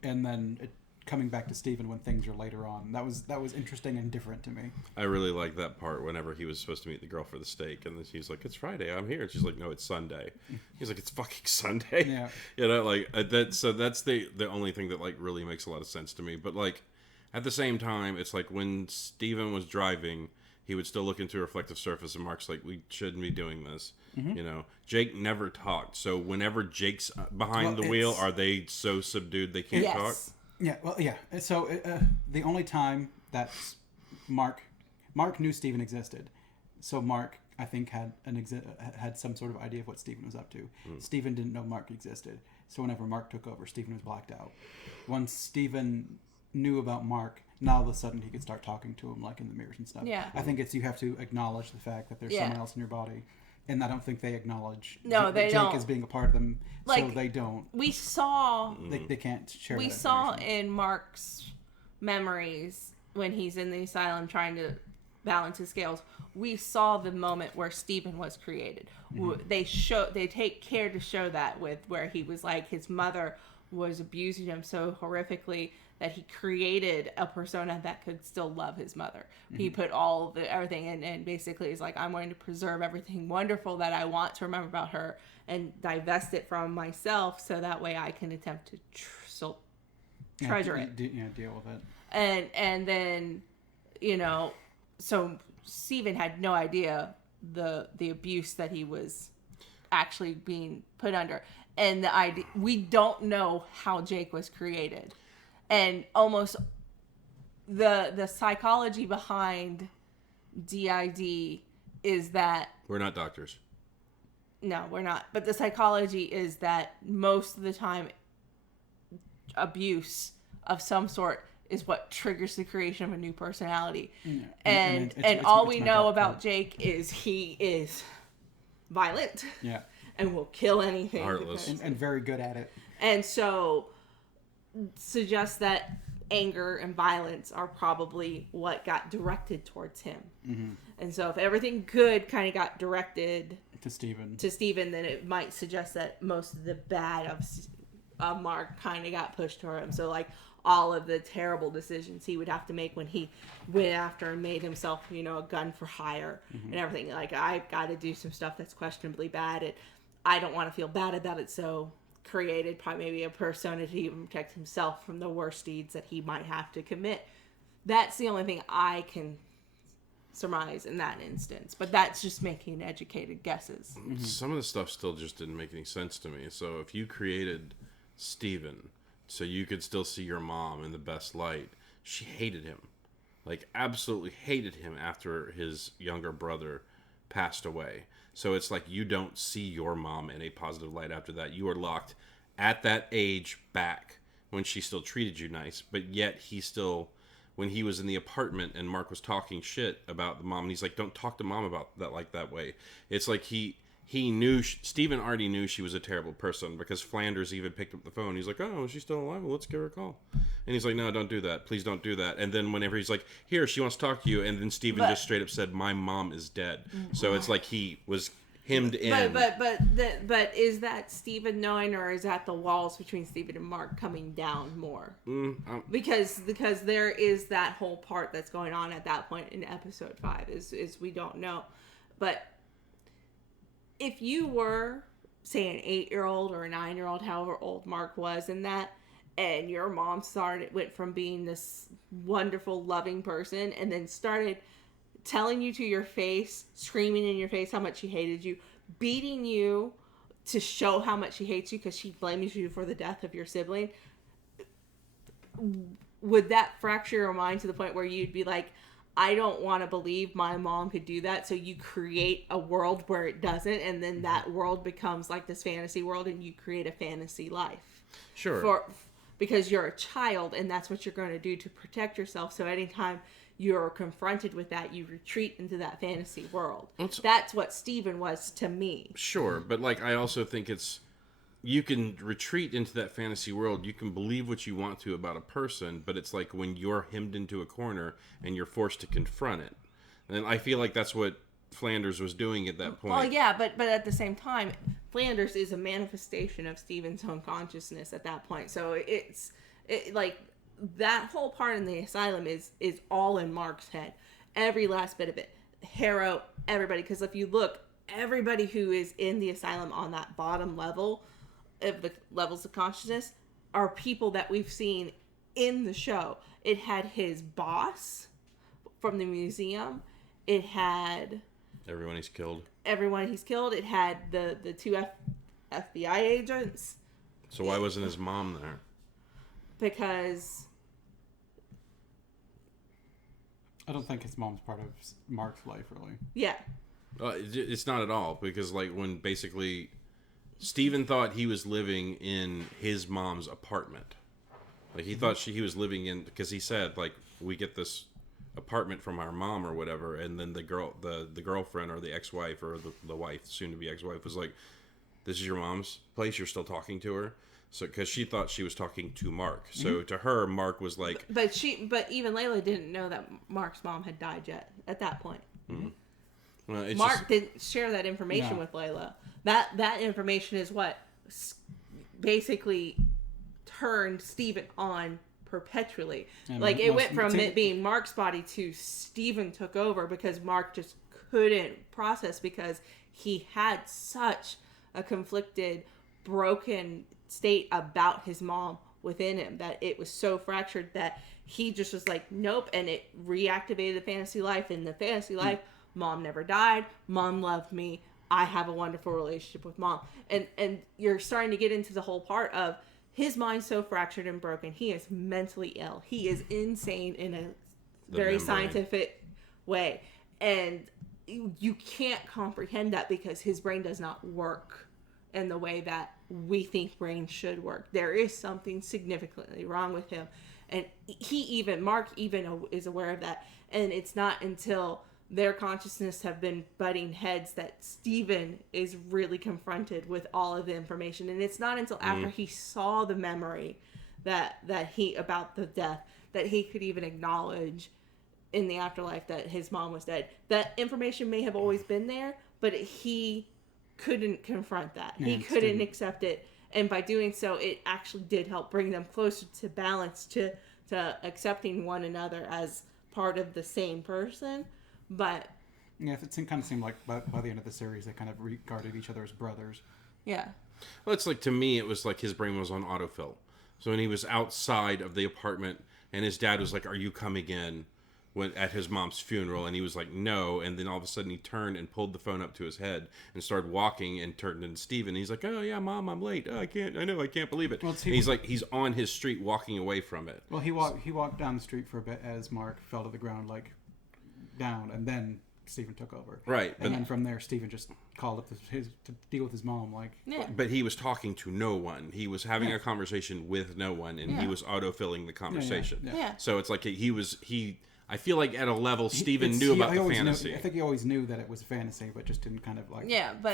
and then coming back to Steven when things are later on. That was interesting and different to me. I really like that part whenever he was supposed to meet the girl for the steak, and then he's like, "It's Friday, I'm here." And she's like, "No, it's Sunday." He's like, "It's fucking Sunday." Yeah, like that. So that's the only thing that like really makes a lot of sense to me. But like at the same time, it's like when Steven was driving, he would still look into a reflective surface, and Mark's like, "We shouldn't be doing this." Jake never talked. So whenever Jake's behind the wheel, are they so subdued they can't talk? Yeah, well, yeah. So the only time that Mark knew Steven existed, so Mark I think had some sort of idea of what Steven was up to. Steven didn't know Mark existed, so whenever Mark took over, Steven was blacked out. Once Steven knew about Mark, now all of a sudden he could start talking to him like in the mirrors and stuff. Yeah. I think you have to acknowledge the fact that there's someone else in your body. And I don't think they acknowledge they Jake don't. as being a part of them, Like, so they don't. We saw... They can't share We that saw information. in Mark's memories when he's in the asylum trying to balance his scales, we saw the moment where Steven was created. They take care to show that with where he was like, his mother was abusing him so horrifically that he created a persona that could still love his mother. He put everything in, and basically is like, I'm going to preserve everything wonderful that I want to remember about her and divest it from myself, so that way I can attempt to still treasure it. Deal with it. And then, so Steven had no idea the abuse that he was actually being put under. And the idea, we don't know how Jake was created. And almost the psychology behind DID is that... We're not doctors. No, we're not. But the psychology is that most of the time, abuse of some sort is what triggers the creation of a new personality. Yeah. And all we know about Jake is he is violent. Yeah. And will kill anything. Heartless. And very good at it. And so suggests that anger and violence are probably what got directed towards him. And so if everything good kind of got directed to Steven, then it might suggest that most of the bad of Mark kind of got pushed toward him. So like all of the terrible decisions he would have to make when he went after and made himself, a gun for hire and everything. Like, I've got to do some stuff that's questionably bad, and I don't want to feel bad about it, so created probably maybe a persona to even protect himself from the worst deeds that he might have to commit. That's the only thing I can surmise in that instance, but that's just making educated guesses. Some of the stuff still just didn't make any sense to me. So if you created Steven so you could still see your mom in the best light, she hated him, like absolutely hated him after his younger brother passed away. So it's like you don't see your mom in a positive light after that. You are locked at that age back when she still treated you nice, but yet he still, when he was in the apartment and Mark was talking shit about the mom, and he's like, don't talk to mom about that like that way. It's like he knew, Steven already knew she was a terrible person because Flanders even picked up the phone. He's like, oh, she's still alive? Well, let's give her a call. And he's like, no, don't do that. Please don't do that. And then whenever he's like, here, she wants to talk to you. And then Steven just straight up said, my mom is dead. So it's like he was hemmed in. But is that Steven knowing, or is that the walls between Steven and Mark coming down more? Because there is that whole part that's going on at that point in episode 5 is we don't know. But if you were, say, an 8-year-old or a 9-year-old, however old Mark was in that, and your mom went from being this wonderful, loving person, and then started telling you to your face, screaming in your face how much she hated you, beating you to show how much she hates you because she blames you for the death of your sibling, would that fracture your mind to the point where you'd be like, I don't want to believe my mom could do that, so you create a world where it doesn't, and then that world becomes like this fantasy world, and you create a fantasy life. Sure. Because you're a child, and that's what you're going to do to protect yourself. So anytime you're confronted with that, you retreat into that fantasy world. That's what Steven was to me. Sure, but like I also think you can retreat into that fantasy world. You can believe what you want to about a person, but it's like when you're hemmed into a corner and you're forced to confront it. And I feel like that's what Flanders was doing at that point. Well, yeah, but at the same time, Flanders is a manifestation of Steven's own consciousness at that point. So it's like that whole part in the asylum is all in Mark's head. Every last bit of it. Harrow, everybody. Because if you look, everybody who is in the asylum on that bottom level of the levels of consciousness are people that we've seen in the show. It had his boss from the museum. It had everyone he's killed. It had the 2 FBI agents. So why wasn't his mom there? Because I don't think his mom's part of Mark's life, really. Yeah. It's not at all, because like when basically Steven thought he was living in his mom's apartment. Like he thought he was living in, because he said like, we get this apartment from our mom or whatever, and then the girlfriend or the ex-wife or the wife, soon to be ex-wife, was like, this is your mom's place, you're still talking to her? So because she thought she was talking to Mark, so to her Mark was like, but even Layla didn't know that Mark's mom had died yet at that point. Well, Mark didn't share that information with Layla. That information is what basically turned Steven on perpetually. And like it went from it being Mark's body to Steven took over, because Mark just couldn't process, because he had such a conflicted, broken state about his mom within him that it was so fractured that he just was like, nope, and it reactivated the fantasy life. In the fantasy life, mom never died, mom loved me, I have a wonderful relationship with mom. And you're starting to get into the whole part of his mind's so fractured and broken, he is mentally ill. He is insane in a very scientific way. And you can't comprehend that because his brain does not work in the way that we think brains should work. There is something significantly wrong with him. And Mark even is aware of that. And it's not until their consciousness have been butting heads that Steven is really confronted with all of the information. And it's not until after he saw the memory that he about the death that he could even acknowledge in the afterlife that his mom was dead. That information may have always been there, but he couldn't confront that. He couldn't accept it. And by doing so, it actually did help bring them closer to balance, to accepting one another as part of the same person. But yeah, it kind of seemed like by the end of the series, they kind of regarded each other as brothers. Yeah. Well, it's like, to me, it was like his brain was on autofill. So when he was outside of the apartment and his dad was like, are you coming in? At his mom's funeral, and he was like, no, and then all of a sudden he turned and pulled the phone up to his head and started walking and turned into Steven. He's like, oh yeah, Mom, I'm late. Oh, I can't believe it. Well, he's on his street walking away from it. Well, he walked down the street for a bit as Mark fell to the ground, like down, and then Steven took over. Right. And then from there, Steven just called up to deal with his mom. But he was talking to no one. He was having a conversation with no one, and he was autofilling the conversation. Yeah. So it's like I feel like at a level, Steven knew about the fantasy. I think he always knew that it was fantasy, but just didn't kind of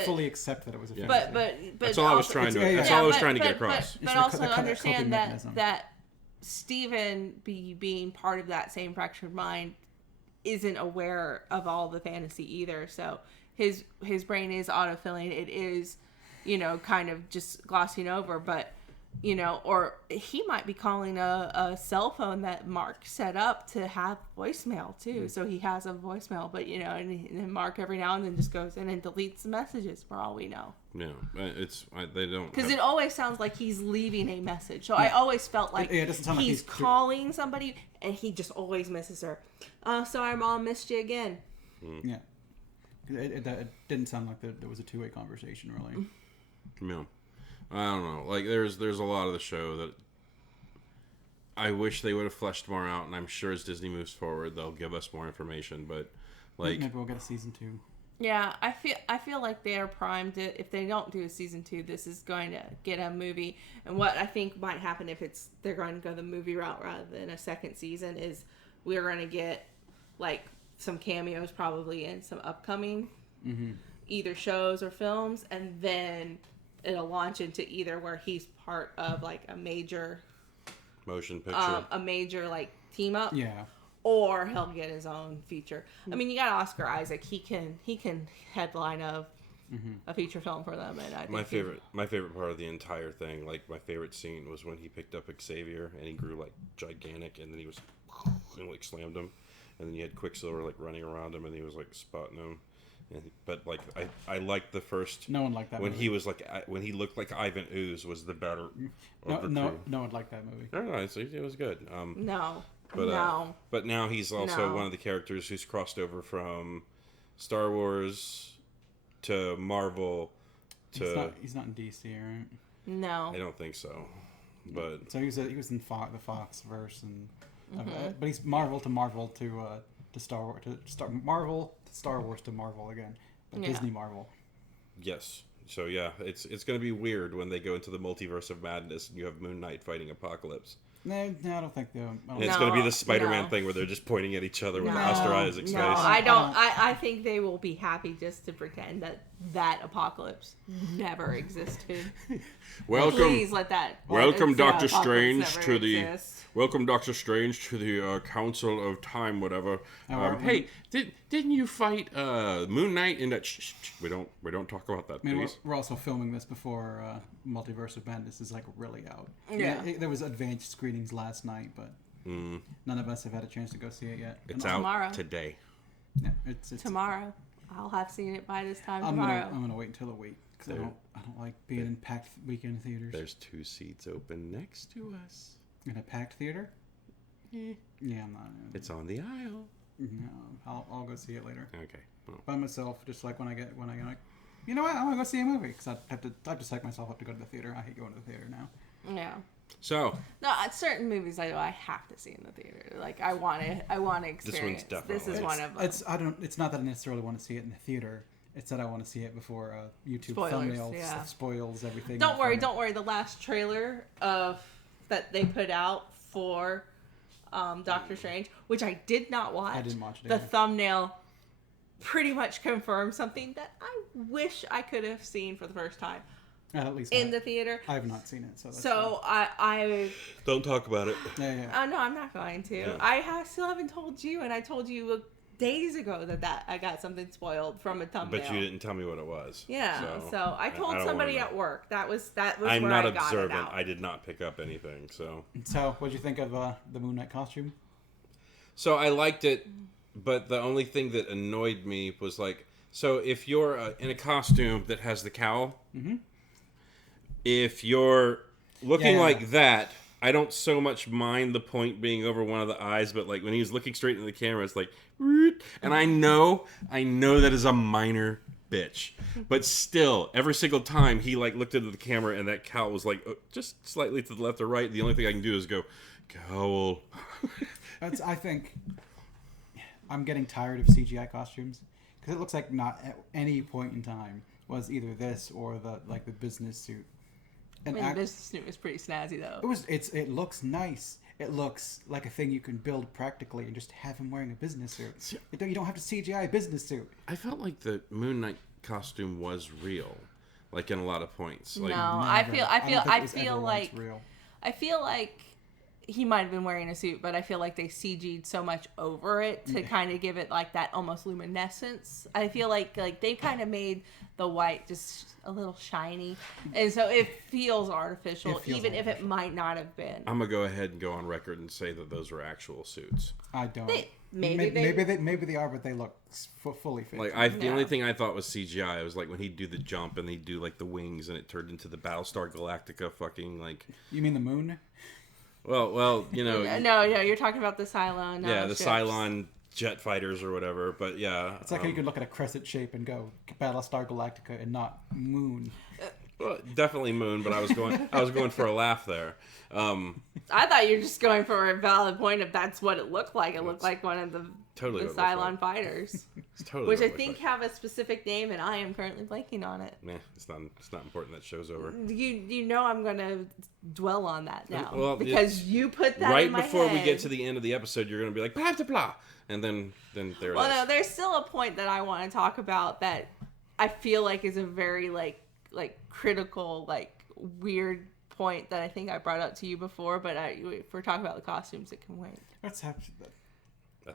fully accept that it was a fantasy. But that's all I was trying to. That's all I was trying to get across. But also understand that Steven being part of that same fractured mind isn't aware of all the fantasy either. So his brain is autofilling. It is, kind of just glossing over, but or he might be calling a cell phone that Mark set up to have voicemail too. So he has a voicemail, but and then Mark every now and then just goes in and deletes the messages for all we know. Yeah, they don't, because it always sounds like he's leaving a message. So I always felt like it doesn't sound like he's calling somebody and he just always misses her. Sorry, Mom, missed you again. Yeah, it didn't sound like there was a two-way conversation really. No. I don't know. Like, there's a lot of the show that I wish they would have fleshed more out, and I'm sure as Disney moves forward, they'll give us more information. But maybe we'll get a season 2. Yeah, I feel like they are primed. If they don't do a season 2, this is going to get a movie. And what I think might happen if they're going to go the movie route rather than a second season is we're going to get like some cameos probably in some upcoming either shows or films, and then it'll launch into either where he's part of like a major motion picture, a major like team up, or he'll get his own feature. I mean, you got Oscar Isaac; he can headline a feature film for them. And I think my favorite part of the entire thing, like my favorite scene, was when he picked up Xavier and he grew like gigantic, and then he was and like slammed him, and then you had Quicksilver like running around him, and he was like spotting him. But like I liked the first. No one liked that when movie. he was like when he looked like Ivan Ooze was the better. No one liked that movie. No, it was good. But now he's also one of the characters who's crossed over from Star Wars to Marvel to. He's not in DC, right? No, I don't think so. But so he was in the Fox verse, and but he's Marvel to Star Wars Marvel to Star Wars to Marvel again, but Disney Marvel. Yes. So yeah, it's going to be weird when they go into the multiverse of madness and you have Moon Knight fighting Apocalypse. No, I don't think they'll. It's going to be the Spider-Man thing where they're just pointing at each other with Oscar Isaac's face. I don't. I think they will be happy just to pretend that Apocalypse never existed. Please let that. Welcome, Doctor Strange, to the. Welcome, Doctor Strange, to the Council of Time, whatever. Hey, didn't you fight Moon Knight in that? We don't talk about that, please. We're also filming this before Multiverse of Madness is like really out. Yeah. There was advanced screenings last night, but none of us have had a chance to go see it yet. It's out tomorrow. Today. Yeah, it's tomorrow. I'll have seen it by this time I'm tomorrow. I'm gonna wait until a week because I don't like being in packed weekend theaters. There's 2 seats open next to us. In a packed theater? Yeah, I'm not. It's on the aisle. No, I'll go see it later. Okay. Well. By myself, just like when I get like, you know what, I want to go see a movie because I have to psych myself up to go to the theater. I hate going to the theater now. Yeah. So. No, at certain movies I have to see in the theater. Like I want to experience. This one's definitely. This is one of them. It's not that I necessarily want to see it in the theater. It's that I want to see it before YouTube Spoilers, thumbnails spoils everything. Don't worry. The last trailer that they put out for Doctor Strange, which I did not watch. I didn't watch it. The thumbnail pretty much confirmed something that I wish I could have seen for the first time. At least in the theater. I have not seen it, so. So I don't talk about it. Yeah. No, I'm not going to. Yeah. I still haven't told you, and I told you days ago that I got something spoiled from a thumbnail. But you didn't tell me what it was. Yeah. So I told somebody at work. That was I'm where not I got observant. it out. I did not pick up anything. So what'd you think of the Moon Knight costume? So I liked it, but the only thing that annoyed me was like, so if you're in a costume that has the cowl, if you're looking like that, I don't so much mind the point being over one of the eyes, but like when he's looking straight into the camera, it's like, and I know that is a minor bitch, but still, every single time he like looked into the camera and that cowl was like just slightly to the left or right, the only thing I can do is go, cowl. I think I'm getting tired of CGI costumes because it looks like not at any point in time was either this or the business suit. And the business suit was pretty snazzy though. It looks nice. It looks like a thing you can build practically and just have him wearing a business suit. You don't have to CGI a business suit. I felt like the Moon Knight costume was real, like in a lot of points. Like, no, I feel like he might have been wearing a suit, but I feel like they CG'd so much over it to kind of give it like that almost luminescence. I feel like they kind of made the white just a little shiny, and so it feels artificial, even if it might not have been. I'm gonna go ahead and go on record and say that those were actual suits. I don't. Maybe they are, but they look fully fake. Like the only thing I thought was CGI was like when he'd do the jump and he'd do like the wings and it turned into the Battlestar Galactica fucking like. You mean the moon? Well, you know. No, you're talking about the Cylon. Yeah, the Cylon jet fighters or whatever. But yeah, it's like how you could look at a crescent shape and go Battlestar Galactica and not moon. Well, definitely moon, but I was going for a laugh there. I thought you were just going for a valid point of that's what it looked like. It looked like one of the Cylon fighters, which I think have a specific name, and I am currently blanking on it. Nah, it's not important. That show's over. You know I'm going to dwell on that now because you put that right in my before head. we get to the end of the episode. You're going to be like blah blah blah, and then there it is. Well, no, there's still a point that I want to talk about that I feel like is a very like critical weird point that I think I brought up to you before, but if we're talking about the costumes, it can wait. Let's have.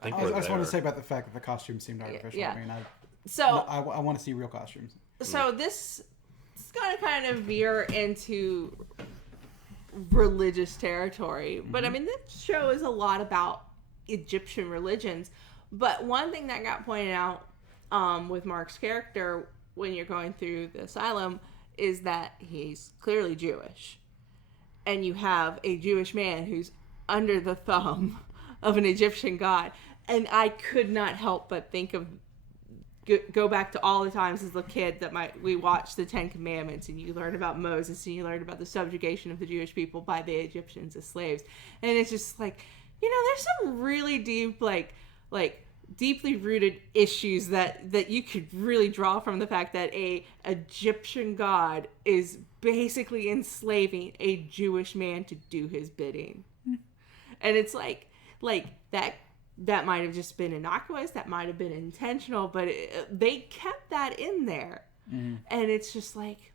I just want to say about the fact that the costumes seemed artificial. Yeah. I mean, I want to see real costumes. So this is going to kind of veer into religious territory, but I mean, this show is a lot about Egyptian religions. But one thing that got pointed out with Mark's character when you're going through the asylum is that he's clearly Jewish. And you have a Jewish man who's under the thumb of an Egyptian god. And I could not help but think of, go back to all the times as a kid that we watched the Ten Commandments and you learn about Moses and you learn about the subjugation of the Jewish people by the Egyptians as slaves. And it's just like, there's some really deep, like deeply rooted issues that you could really draw from the fact that a Egyptian god is basically enslaving a Jewish man to do his bidding. And it's like that might have just been innocuous, that might have been intentional, but they kept that in there. And it's just like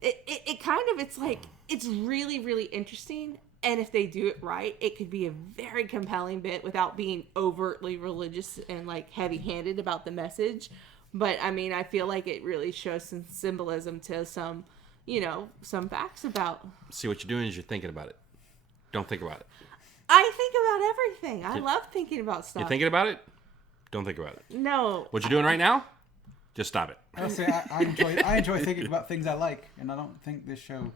it's really, really interesting. And if they do it right, it could be a very compelling bit without being overtly religious and heavy-handed about the message. But I mean, I feel like it really shows some symbolism to some facts about. See, what you're doing is you're thinking about it. Don't think about it. I think about everything. I love thinking about stuff. You're thinking about it? Don't think about it. No. What you're doing right now? Just stop it. I'll say I enjoy thinking about things I like, and I don't think this show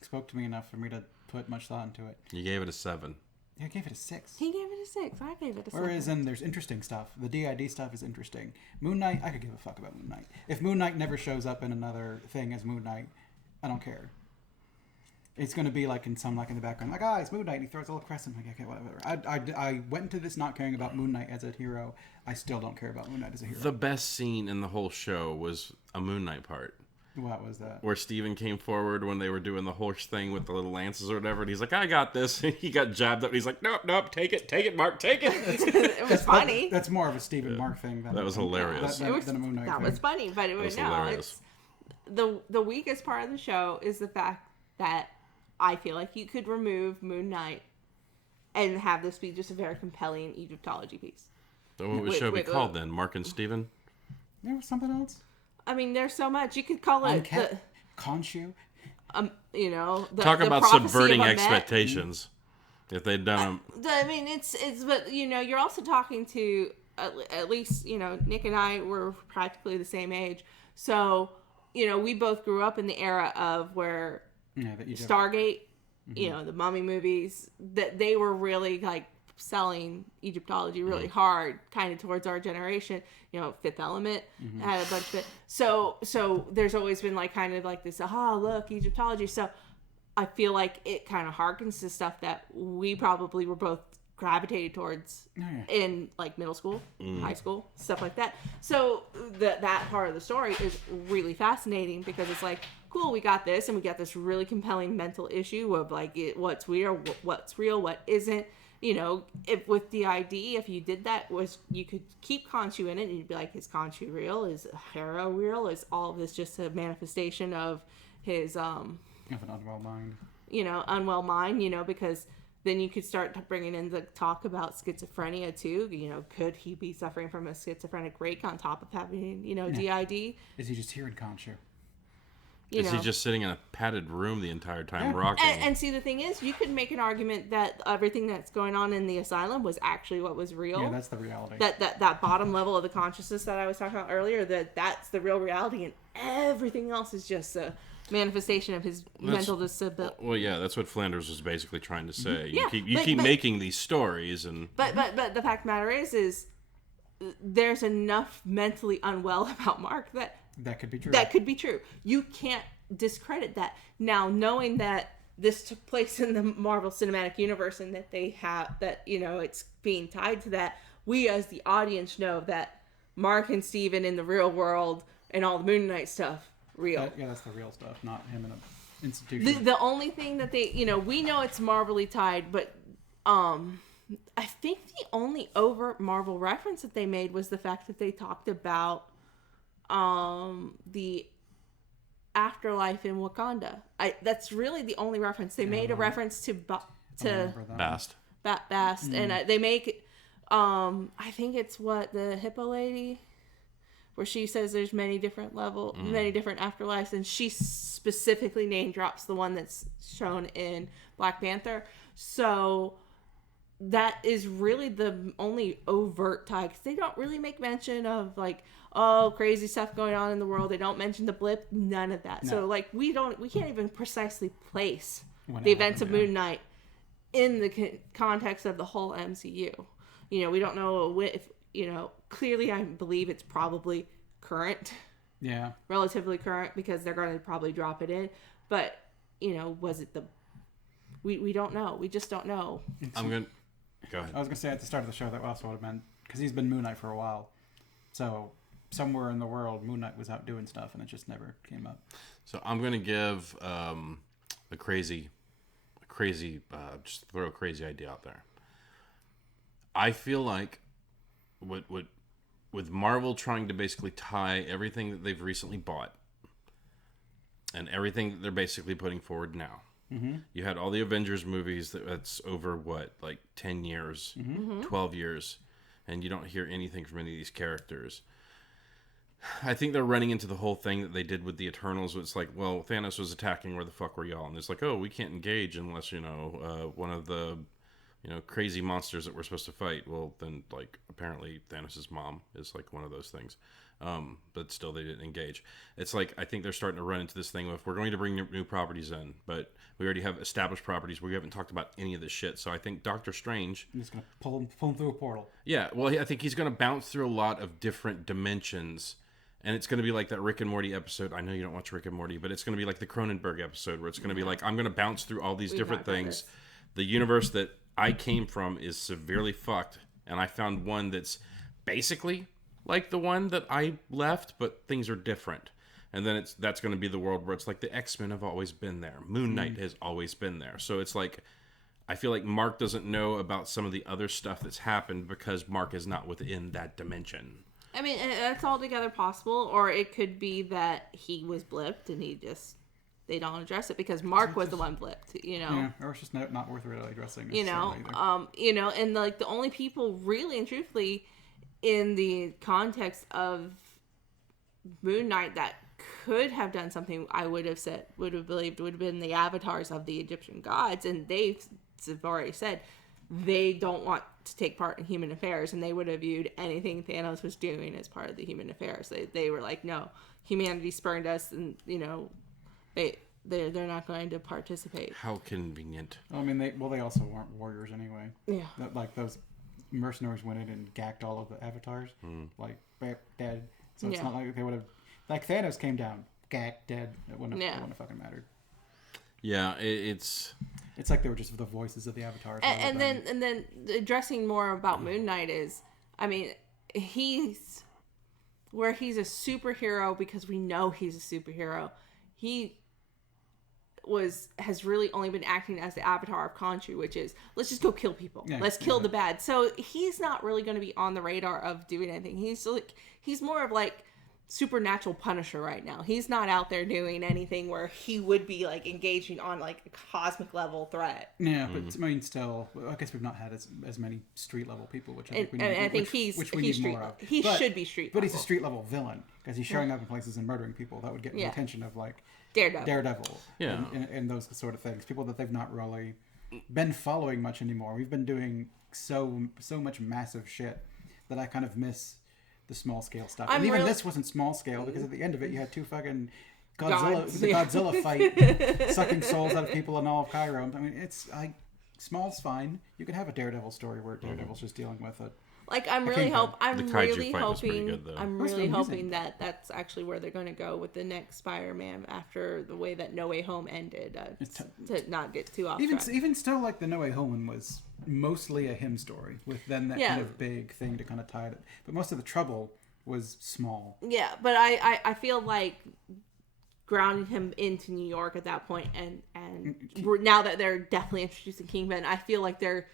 spoke to me enough for me to put much thought into it. You gave it a 7. Yeah, I gave it a 6. He gave it a 6. I gave it a 7. Whereas then there's interesting stuff. The DID stuff is interesting. Moon Knight, I could give a fuck about Moon Knight. If Moon Knight never shows up in another thing as Moon Knight, I don't care. It's going to be in the background, it's Moon Knight, and he throws a little crescent. I'm like, okay, whatever. I went into this not caring about Moon Knight as a hero. I still don't care about Moon Knight as a hero. The best scene in the whole show was a Moon Knight part. What was that? Where Steven came forward when they were doing the horse thing with the little lances or whatever, and he's like, I got this. He got jabbed up, and he's like, nope, take it, Mark, take it. It was funny. That's more of a Steven Mark thing. That was hilarious. Than a Moon Knight thing. Was funny, but it was hilarious. The weakest part of the show is the fact that I feel like you could remove Moon Knight and have this be just a very compelling Egyptology piece. So what would the show be called then? Mark and Steven? There was something else? I mean, there's so much. You could call it Khonshu. Talk about subverting expectations. If they'd done I mean, but you're also talking to at least Nick and I were practically the same age, so we both grew up in the era of where Stargate, the Mummy movies, that they were really selling Egyptology really hard, kind of towards our generation. Fifth Element had a bunch of it. So there's always been this, look, Egyptology. So I feel like it kind of harkens to stuff that we probably were both gravitated towards in middle school, high school, stuff like that. So that part of the story is really fascinating because it's cool, we got this, and we got this really compelling mental issue of what's real, what isn't. If with the ID, if you did that, you could keep Khonshu in it, and you'd be like, is Khonshu real? Is Hera real? Is all of this just a manifestation of his of an underworld mind? unwell mind, because then you could start bringing in the talk about schizophrenia too. Could he be suffering from a schizophrenic break on top of having, DID? Is he just hearing Concho? Is he just sitting in a padded room the entire time rocking? And see, the thing is, you could make an argument that everything that's going on in the asylum was actually what was real. Yeah, that's the reality. That bottom level of the consciousness that I was talking about earlier, that's the real reality, and everything else is just a manifestation of his mental disability. Well, yeah, that's what Flanders was basically trying to say. Yeah, you keep making these stories, and but the fact of the matter is there's enough mentally unwell about Mark that could be true. That could be true. You can't discredit that. Now, knowing that this took place in the Marvel Cinematic Universe and that they have that, it's being tied to that, we as the audience know that Mark and Steven in the real world and all the Moon Knight stuff, real. That's the real stuff, not him in an institution. The only thing that they, we know it's Marvel-y tied, but I think the only overt Marvel reference that they made was the fact that they talked about the afterlife in Wakanda. That's really the only reference. They made a reference to Bast. Bast, and they make I think it's the Hippo lady, where she says there's many different many different afterlives, and she specifically name drops the one that's shown in Black Panther. So that is really the only overt tie, because they don't really make mention of crazy stuff going on in the world. They don't mention the blip, none of that. No. So we can't even precisely place the events of Moon Knight in the context of the whole MCU. We don't know if, clearly I believe it's probably current. Yeah. Relatively current, because they're going to probably drop it in. But, was it we don't know. We just don't know. Go ahead. I was going to say at the start of the show that also would have meant, because he's been Moon Knight for a while. So somewhere in the world, Moon Knight was out doing stuff, and it just never came up. So I'm going to give a crazy, just throw a crazy idea out there. I feel like with Marvel trying to basically tie everything that they've recently bought and everything that they're basically putting forward now. Mm-hmm. You had all the Avengers movies that's over 10 years, 12 years, and you don't hear anything from any of these characters. I think they're running into the whole thing that they did with the Eternals. It's like, well, Thanos was attacking, where the fuck were y'all? And it's like, oh, we can't engage unless, one of the, crazy monsters that we're supposed to fight. Well, then, apparently Thanos' mom is, one of those things. But still, they didn't engage. It's like, I think they're starting to run into this thing of, we're going to bring new properties in, but we already have established properties where we haven't talked about any of this shit. So I think Doctor Strange... He's going to pull him through a portal. Yeah, well, I think he's going to bounce through a lot of different dimensions. And it's going to be like that Rick and Morty episode. I know you don't watch Rick and Morty, but it's going to be like the Cronenberg episode, where it's going to be I'm going to bounce through all these different things. The universe that I came from is severely fucked, and I found one that's basically like the one that I left, but things are different. And then that's going to be the world where it's like the X-Men have always been there. Moon Knight has always been there. So it's I feel like Mark doesn't know about some of the other stuff that's happened because Mark is not within that dimension. I mean, that's altogether possible, or it could be that he was blipped and they don't address it because Mark was the one blipped, Yeah, or it's just not worth really addressing. And the only people really and truthfully in the context of Moon Knight that could have done something, I would have believed would have been the avatars of the Egyptian gods, and they've already said they don't want to take part in human affairs, and they would have viewed anything Thanos was doing as part of the human affairs. They were like, no, humanity spurned us, and they're not going to participate. How convenient. I mean, they also weren't warriors anyway. Yeah, those mercenaries went in and gacked all of the avatars, dead. So it's not like they would have, Thanos came down, gacked, dead. It wouldn't have fucking mattered. Yeah, it's like they were just the voices of the avatars. And then addressing more about Moon Knight is, I mean, he's a superhero because we know he's a superhero. He has really only been acting as the avatar of Khonshu, which is, let's just go kill people. Yeah, let's kill the bad. So he's not really going to be on the radar of doing anything. He's more of supernatural Punisher right now. He's not out there doing anything where he would be like engaging on like a cosmic level threat. Yeah, but I mean, still, I guess we've not had as many street level people, which I think we need. And I think he's street more of. He should be street level. But he's a street level villain because he's showing up in places and murdering people. That would get the attention of like Daredevil, and those sort of things. People that they've not really been following much anymore. We've been doing so much massive shit that I kind of miss the small scale stuff. And even this wasn't small scale because at the end of it you had two fucking Godzilla fight sucking souls out of people in all of Cairo. I mean, it's like small's fine. You can have a Daredevil story where Daredevil's just dealing with it. Like I'm really hoping that that's actually where they're going to go with the next Spider-Man after the way that No Way Home ended. To not get too off track. Even still, like the No Way Home one was mostly a him story with then that kind of big thing to kind of tie it. But most of the trouble was small. Yeah, but I feel like grounding him into New York at that point, and now that they're definitely introducing Kingpin, I feel like they're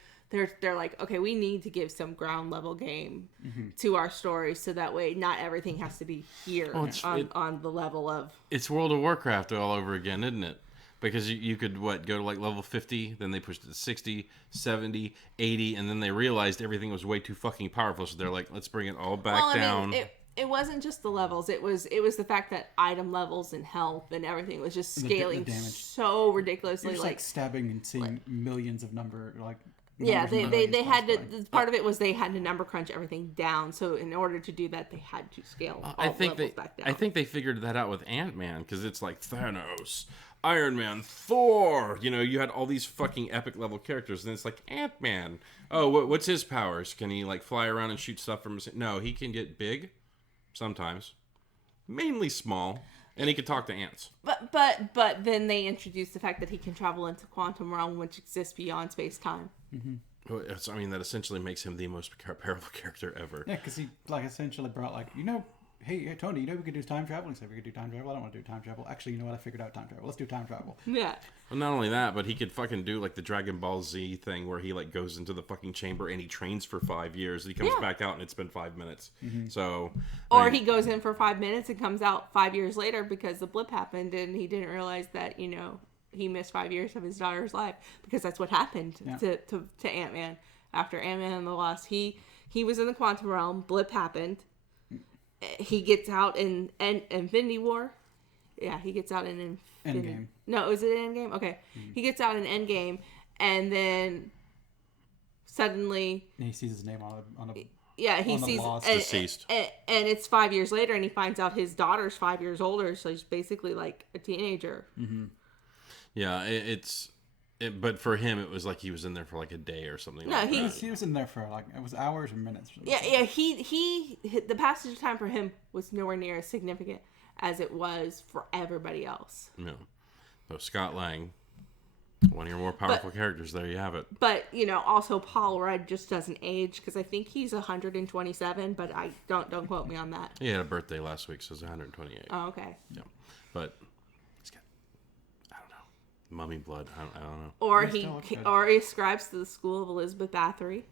like, okay, we need to give some ground level game to our story, so that way not everything has to be here on the level of. It's World of Warcraft all over again, isn't it? Because you could, go to like level 50, then they pushed it to 60, 70, 80, and then they realized everything was way too fucking powerful, so they're like, let's bring it all back down. It wasn't just the levels. It was the fact that item levels and health and everything was just scaling so ridiculously. Like stabbing and seeing millions of number, like... Yeah, they had to. Part of it was they had to number crunch everything down. So in order to do that, they had to scale all levels back down. I think they figured that out with Ant-Man because it's like Thanos, Iron Man, Thor. You had all these fucking epic level characters, and it's like Ant-Man. Oh, what's his powers? Can he like fly around and shoot stuff from? No, he can get big, sometimes, mainly small. And he could talk to ants. But then they introduced the fact that he can travel into quantum realm, which exists beyond space time. Mm-hmm. That essentially makes him the most powerful character ever. Yeah, because he essentially brought hey Tony, we could do time travel. He said we could do time travel. I don't want to do time travel. Actually, you know what? I figured out time travel. Let's do time travel. Yeah. Well, not only that, but he could fucking do like the Dragon Ball Z thing where he like goes into the fucking chamber and he trains for 5 years. And he comes back out and it's been 5 minutes. Mm-hmm. So. He goes in for 5 minutes and comes out 5 years later because the blip happened and he didn't realize that he missed 5 years of his daughter's life, because that's what happened to Ant-Man after Ant-Man and the Wasp. He was in the quantum realm. Blip happened. He gets out in Infinity War. Yeah, he gets out in Endgame. No, is it Endgame? Okay. Mm-hmm. He gets out in Endgame, and then suddenly he sees his name on a he sees deceased, and it's 5 years later, and he finds out his daughter's 5 years older, so he's basically like a teenager. Mm-hmm. Yeah, but for him, it was like he was in there for like a day or something. No, he was in there for like, it was hours or minutes. Yeah. The passage of time for him was nowhere near as significant as it was for everybody else. No, so Scott Lang, one of your more powerful characters. There you have it. But also Paul Rudd just doesn't age, because I think he's 127, but I don't quote me on that. He had a birthday last week, so he's 128. Oh, okay. Yeah, but. Mummy blood. I don't know. Or he ascribes to the school of Elizabeth Bathory.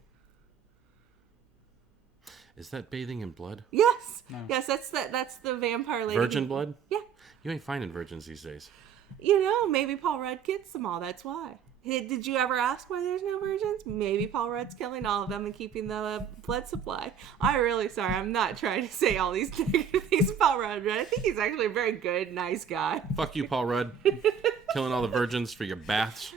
Is that bathing in blood? Yes. No. Yes, that's the vampire lady. Virgin blood? Yeah. You ain't finding virgins these days. Maybe Paul Rudd gets them all. That's why. Did you ever ask why there's no virgins? Maybe Paul Rudd's killing all of them and keeping the blood supply. I'm really sorry. I'm not trying to say all these negative things about Paul Rudd, but I think he's actually a very good, nice guy. Fuck you, Paul Rudd. Killing all the virgins for your baths.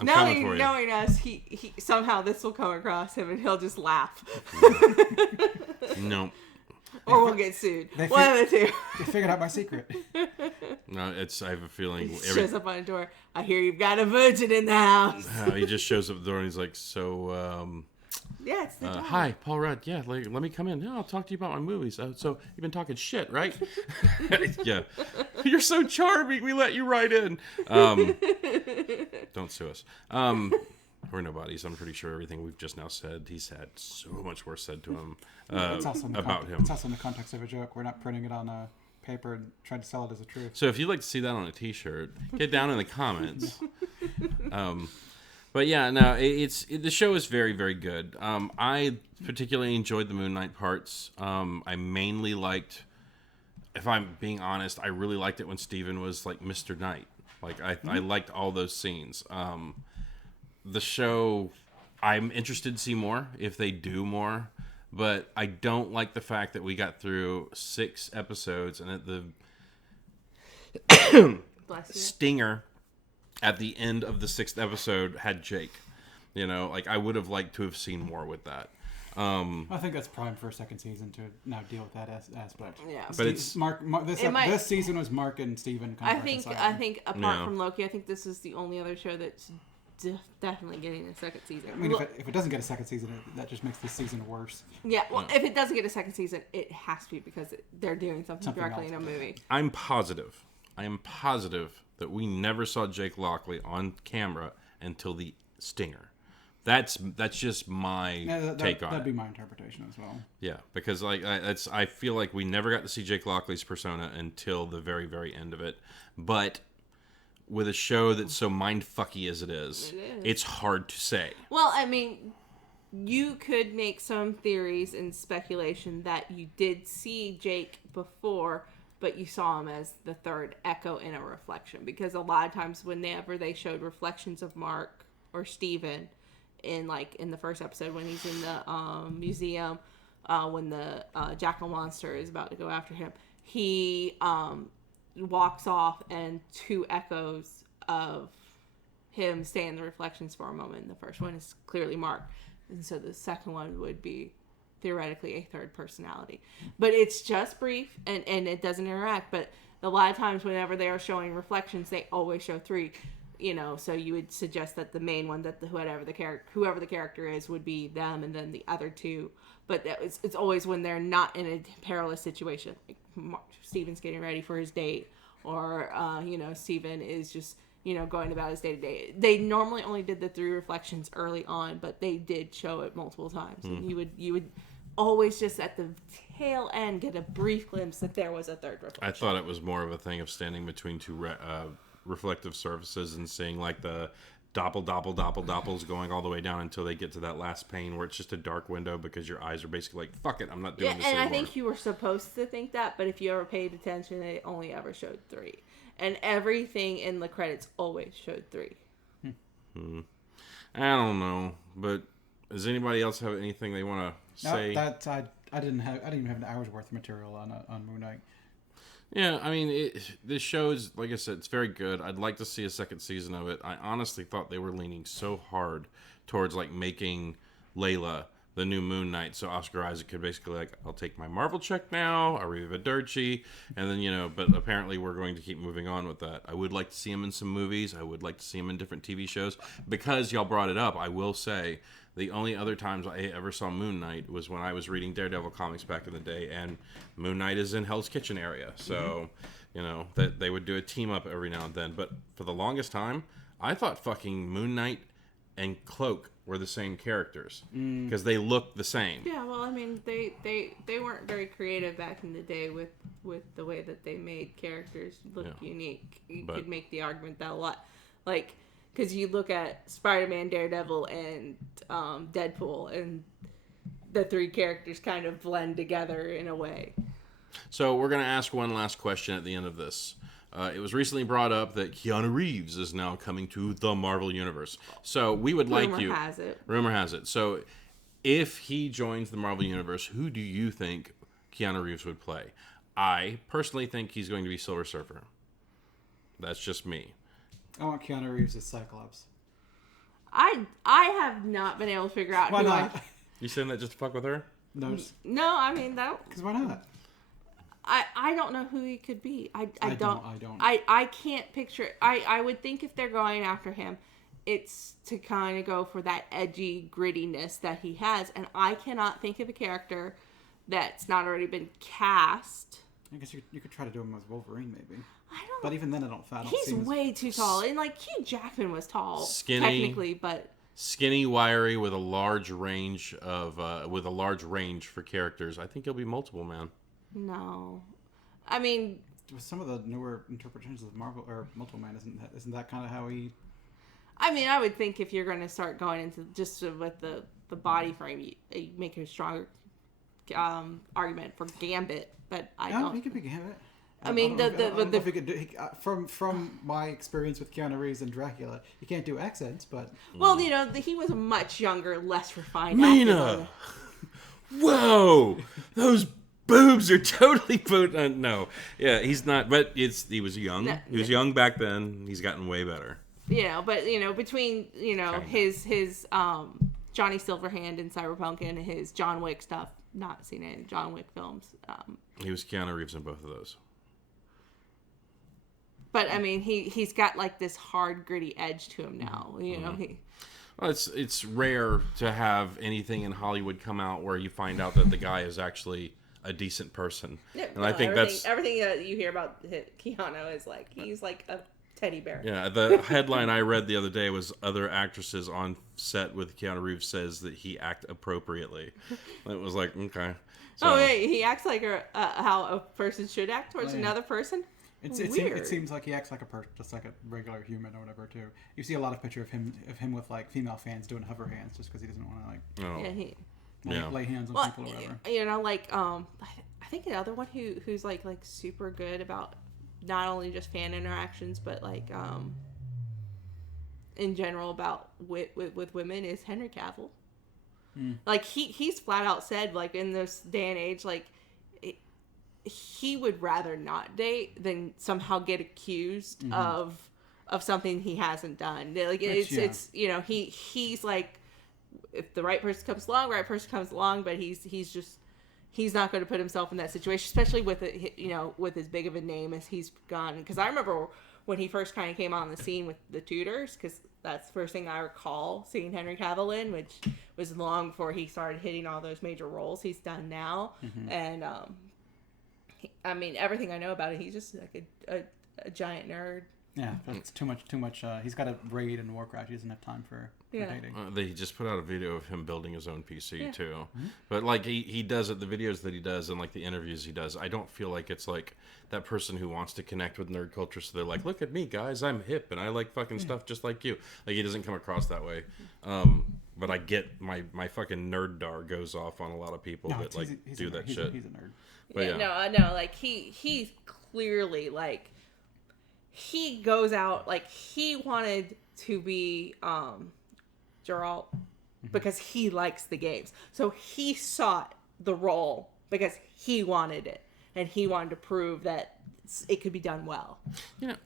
I'm coming for you. Knowing us, he somehow this will come across him and he'll just laugh. No. Or we'll get sued. One of the two. They figured out my secret. No, I have a feeling. He shows up on the door. I hear you've got a virgin in the house. He just shows up at the door and he's like, so, yeah, it's the hi, Paul Rudd. Yeah, let me come in. Yeah, I'll talk to you about my movies. So you've been talking shit, right? Yeah. You're so charming. We let you right in. Don't sue us. We're nobodies. I'm pretty sure everything we've just now said, he's had so much worse said to him about him. It's also in the context of a joke. We're not printing it on a paper and trying to sell it as a truth. So if you'd like to see that on a t-shirt, get down in the comments. But yeah, no, the show is very, very good. I particularly enjoyed the Moon Knight parts. I mainly liked, if I'm being honest, I really liked it when Steven was like Mr. Knight. Like I liked all those scenes. The show, I'm interested to see more if they do more, but I don't like the fact that we got through 6 episodes and at the stinger at the end of the 6th episode had Jake. You know, like I would have liked to have seen more with that. I think that's prime for a second season to now deal with that aspect. Yeah, but it's Mark this season was Mark and Steven kind of I think apart from Loki, I think this is the only other show that's definitely getting a second season. I mean, if it doesn't get a second season, that just makes this season worse. Yeah, well, if it doesn't get a second season, it has to be because they're doing something directly in a movie. I am positive that we never saw Jake Lockley on camera until the stinger. That's just my take on it. That'd be my interpretation as well. Yeah, because I feel like we never got to see Jake Lockley's persona until the very, very end of it. But with a show that's so mindfucky as it is, it's hard to say. Well, I mean, you could make some theories and speculation that you did see Jake before, but you saw him as the third Echo in a reflection. Because a lot of times whenever they showed reflections of Mark or Steven in the first episode when he's in the museum, when the jackal monster is about to go after him, he walks off and 2 echoes of him stay in the reflections for a moment. The first one is clearly Mark, and so the second one would be theoretically a third personality, but it's just brief and it doesn't interact. But a lot of times whenever they are showing reflections, they always show 3, so you would suggest that the main one, that whoever the character is, would be them, and then the other 2. But it's always when they're not in a perilous situation, like Steven's getting ready for his date, or Steven is just going about his day to day. They normally only did the 3 reflections early on, but they did show it multiple times, and you would always just at the tail end get a brief glimpse that there was a third reflection. I thought it was more of a thing of standing between 2 reflective surfaces and seeing like the doppels going all the way down until they get to that last pane where it's just a dark window because your eyes are basically like, fuck it, I'm not doing this anymore. And I think you were supposed to think that, but if you ever paid attention, it only ever showed 3. And everything in the credits always showed 3. I don't know, but does anybody else have anything they want to say? I didn't even have an hour's worth of material on Moon Knight. Yeah, I mean, this show is, like I said, it's very good. I'd like to see a second season of it. I honestly thought they were leaning so hard towards, like, making Layla the new Moon Knight, so Oscar Isaac could basically, like, I'll take my Marvel check now, arrivederci, and then, but apparently we're going to keep moving on with that. I would like to see him in some movies. I would like to see him in different TV shows. Because y'all brought it up, I will say, the only other times I ever saw Moon Knight was when I was reading Daredevil comics back in the day, and Moon Knight is in Hell's Kitchen area. So, that they would do a team up every now and then. But for the longest time, I thought fucking Moon Knight and Cloak were the same characters because they look the same. Yeah, well, I mean, they weren't very creative back in the day with the way that they made characters look unique. You could make the argument that a lot, like, because you look at Spider-Man, Daredevil, and Deadpool, and the 3 characters kind of blend together in a way. So we're going to ask one last question at the end of this. It was recently brought up that Keanu Reeves is now coming to the Marvel Universe. So we would like you... Rumor has it. So if he joins the Marvel Universe, who do you think Keanu Reeves would play? I personally think he's going to be Silver Surfer. That's just me. I want Keanu Reeves as Cyclops. I have not been able to figure out why not. You saying that just to fuck with her? No, I mean that. Because why not? I don't know who he could be. I don't. I can't picture. I would think if they're going after him, it's to kind of go for that edgy grittiness that he has, and I cannot think of a character that's not already been cast. I guess you could try to do him as Wolverine, maybe. I don't. But even then, I don't. He's way too tall, and like Hugh Jackman was tall, skinny, technically, but skinny, wiry, with a large range for characters. I think he'll be multiple man. No, I mean, with some of the newer interpretations of Marvel or Multiple Man, isn't that kind of how he? I mean, I would think if you're going to start going into just with the body frame, you make a stronger argument for Gambit, but I don't. He could be Gambit. I mean, from my experience with Keanu Reeves and Dracula, he can't do accents, but well, he was a much younger, less refined. Mina, whoa, those boobs are totally potent. No, yeah, he's not. But he was young. He was young back then. He's gotten way better. But between his Johnny Silverhand in Cyberpunk and his John Wick stuff, not seen any John Wick films. He was Keanu Reeves in both of those. But I mean, he's got like this hard, gritty edge to him now. Well, it's rare to have anything in Hollywood come out where you find out that the guy is actually a decent person. Yeah, and I think everything that you hear about Keanu is like he's like a teddy bear. Yeah, the headline I read the other day was other actresses on set with Keanu Reeves says that he act appropriately. It was like, okay. So, he acts like how a person should act towards another person. It seems like he acts like just like a regular human or whatever too. You see a lot of picture of him with like female fans doing hover hands just because he doesn't want to lay hands on people or whatever. I think the other one who's like super good about not only just fan interactions but like in general about with women is Henry Cavill. Like he's flat out said like in this day and age like. He would rather not date than somehow get accused of something he hasn't done. Like it's he's like if the right person comes along, but he's not going to put himself in that situation, especially with with as big of a name as he's gone. Because I remember when he first kind of came on the scene with The Tudors, because that's the first thing I recall seeing Henry Cavill in, which was long before he started hitting all those major roles he's done now, and I mean, everything I know about it, he's just like a giant nerd. Yeah, that's too much. He's got a raid in Warcraft. He doesn't have time for dating. They just put out a video of him building his own PC too. Mm-hmm. But like he does it, the videos that he does and like the interviews he does, I don't feel like it's like that person who wants to connect with nerd culture. So they're like, look at me, guys, I'm hip and I like fucking stuff just like you. Like he doesn't come across that way. But I get my fucking nerd dar goes off on a lot of people that like do that shit. He's a nerd. But no, like he's clearly like he goes out like he wanted to be Geralt because he likes the games, so he sought the role because he wanted it and he wanted to prove that it could be done well.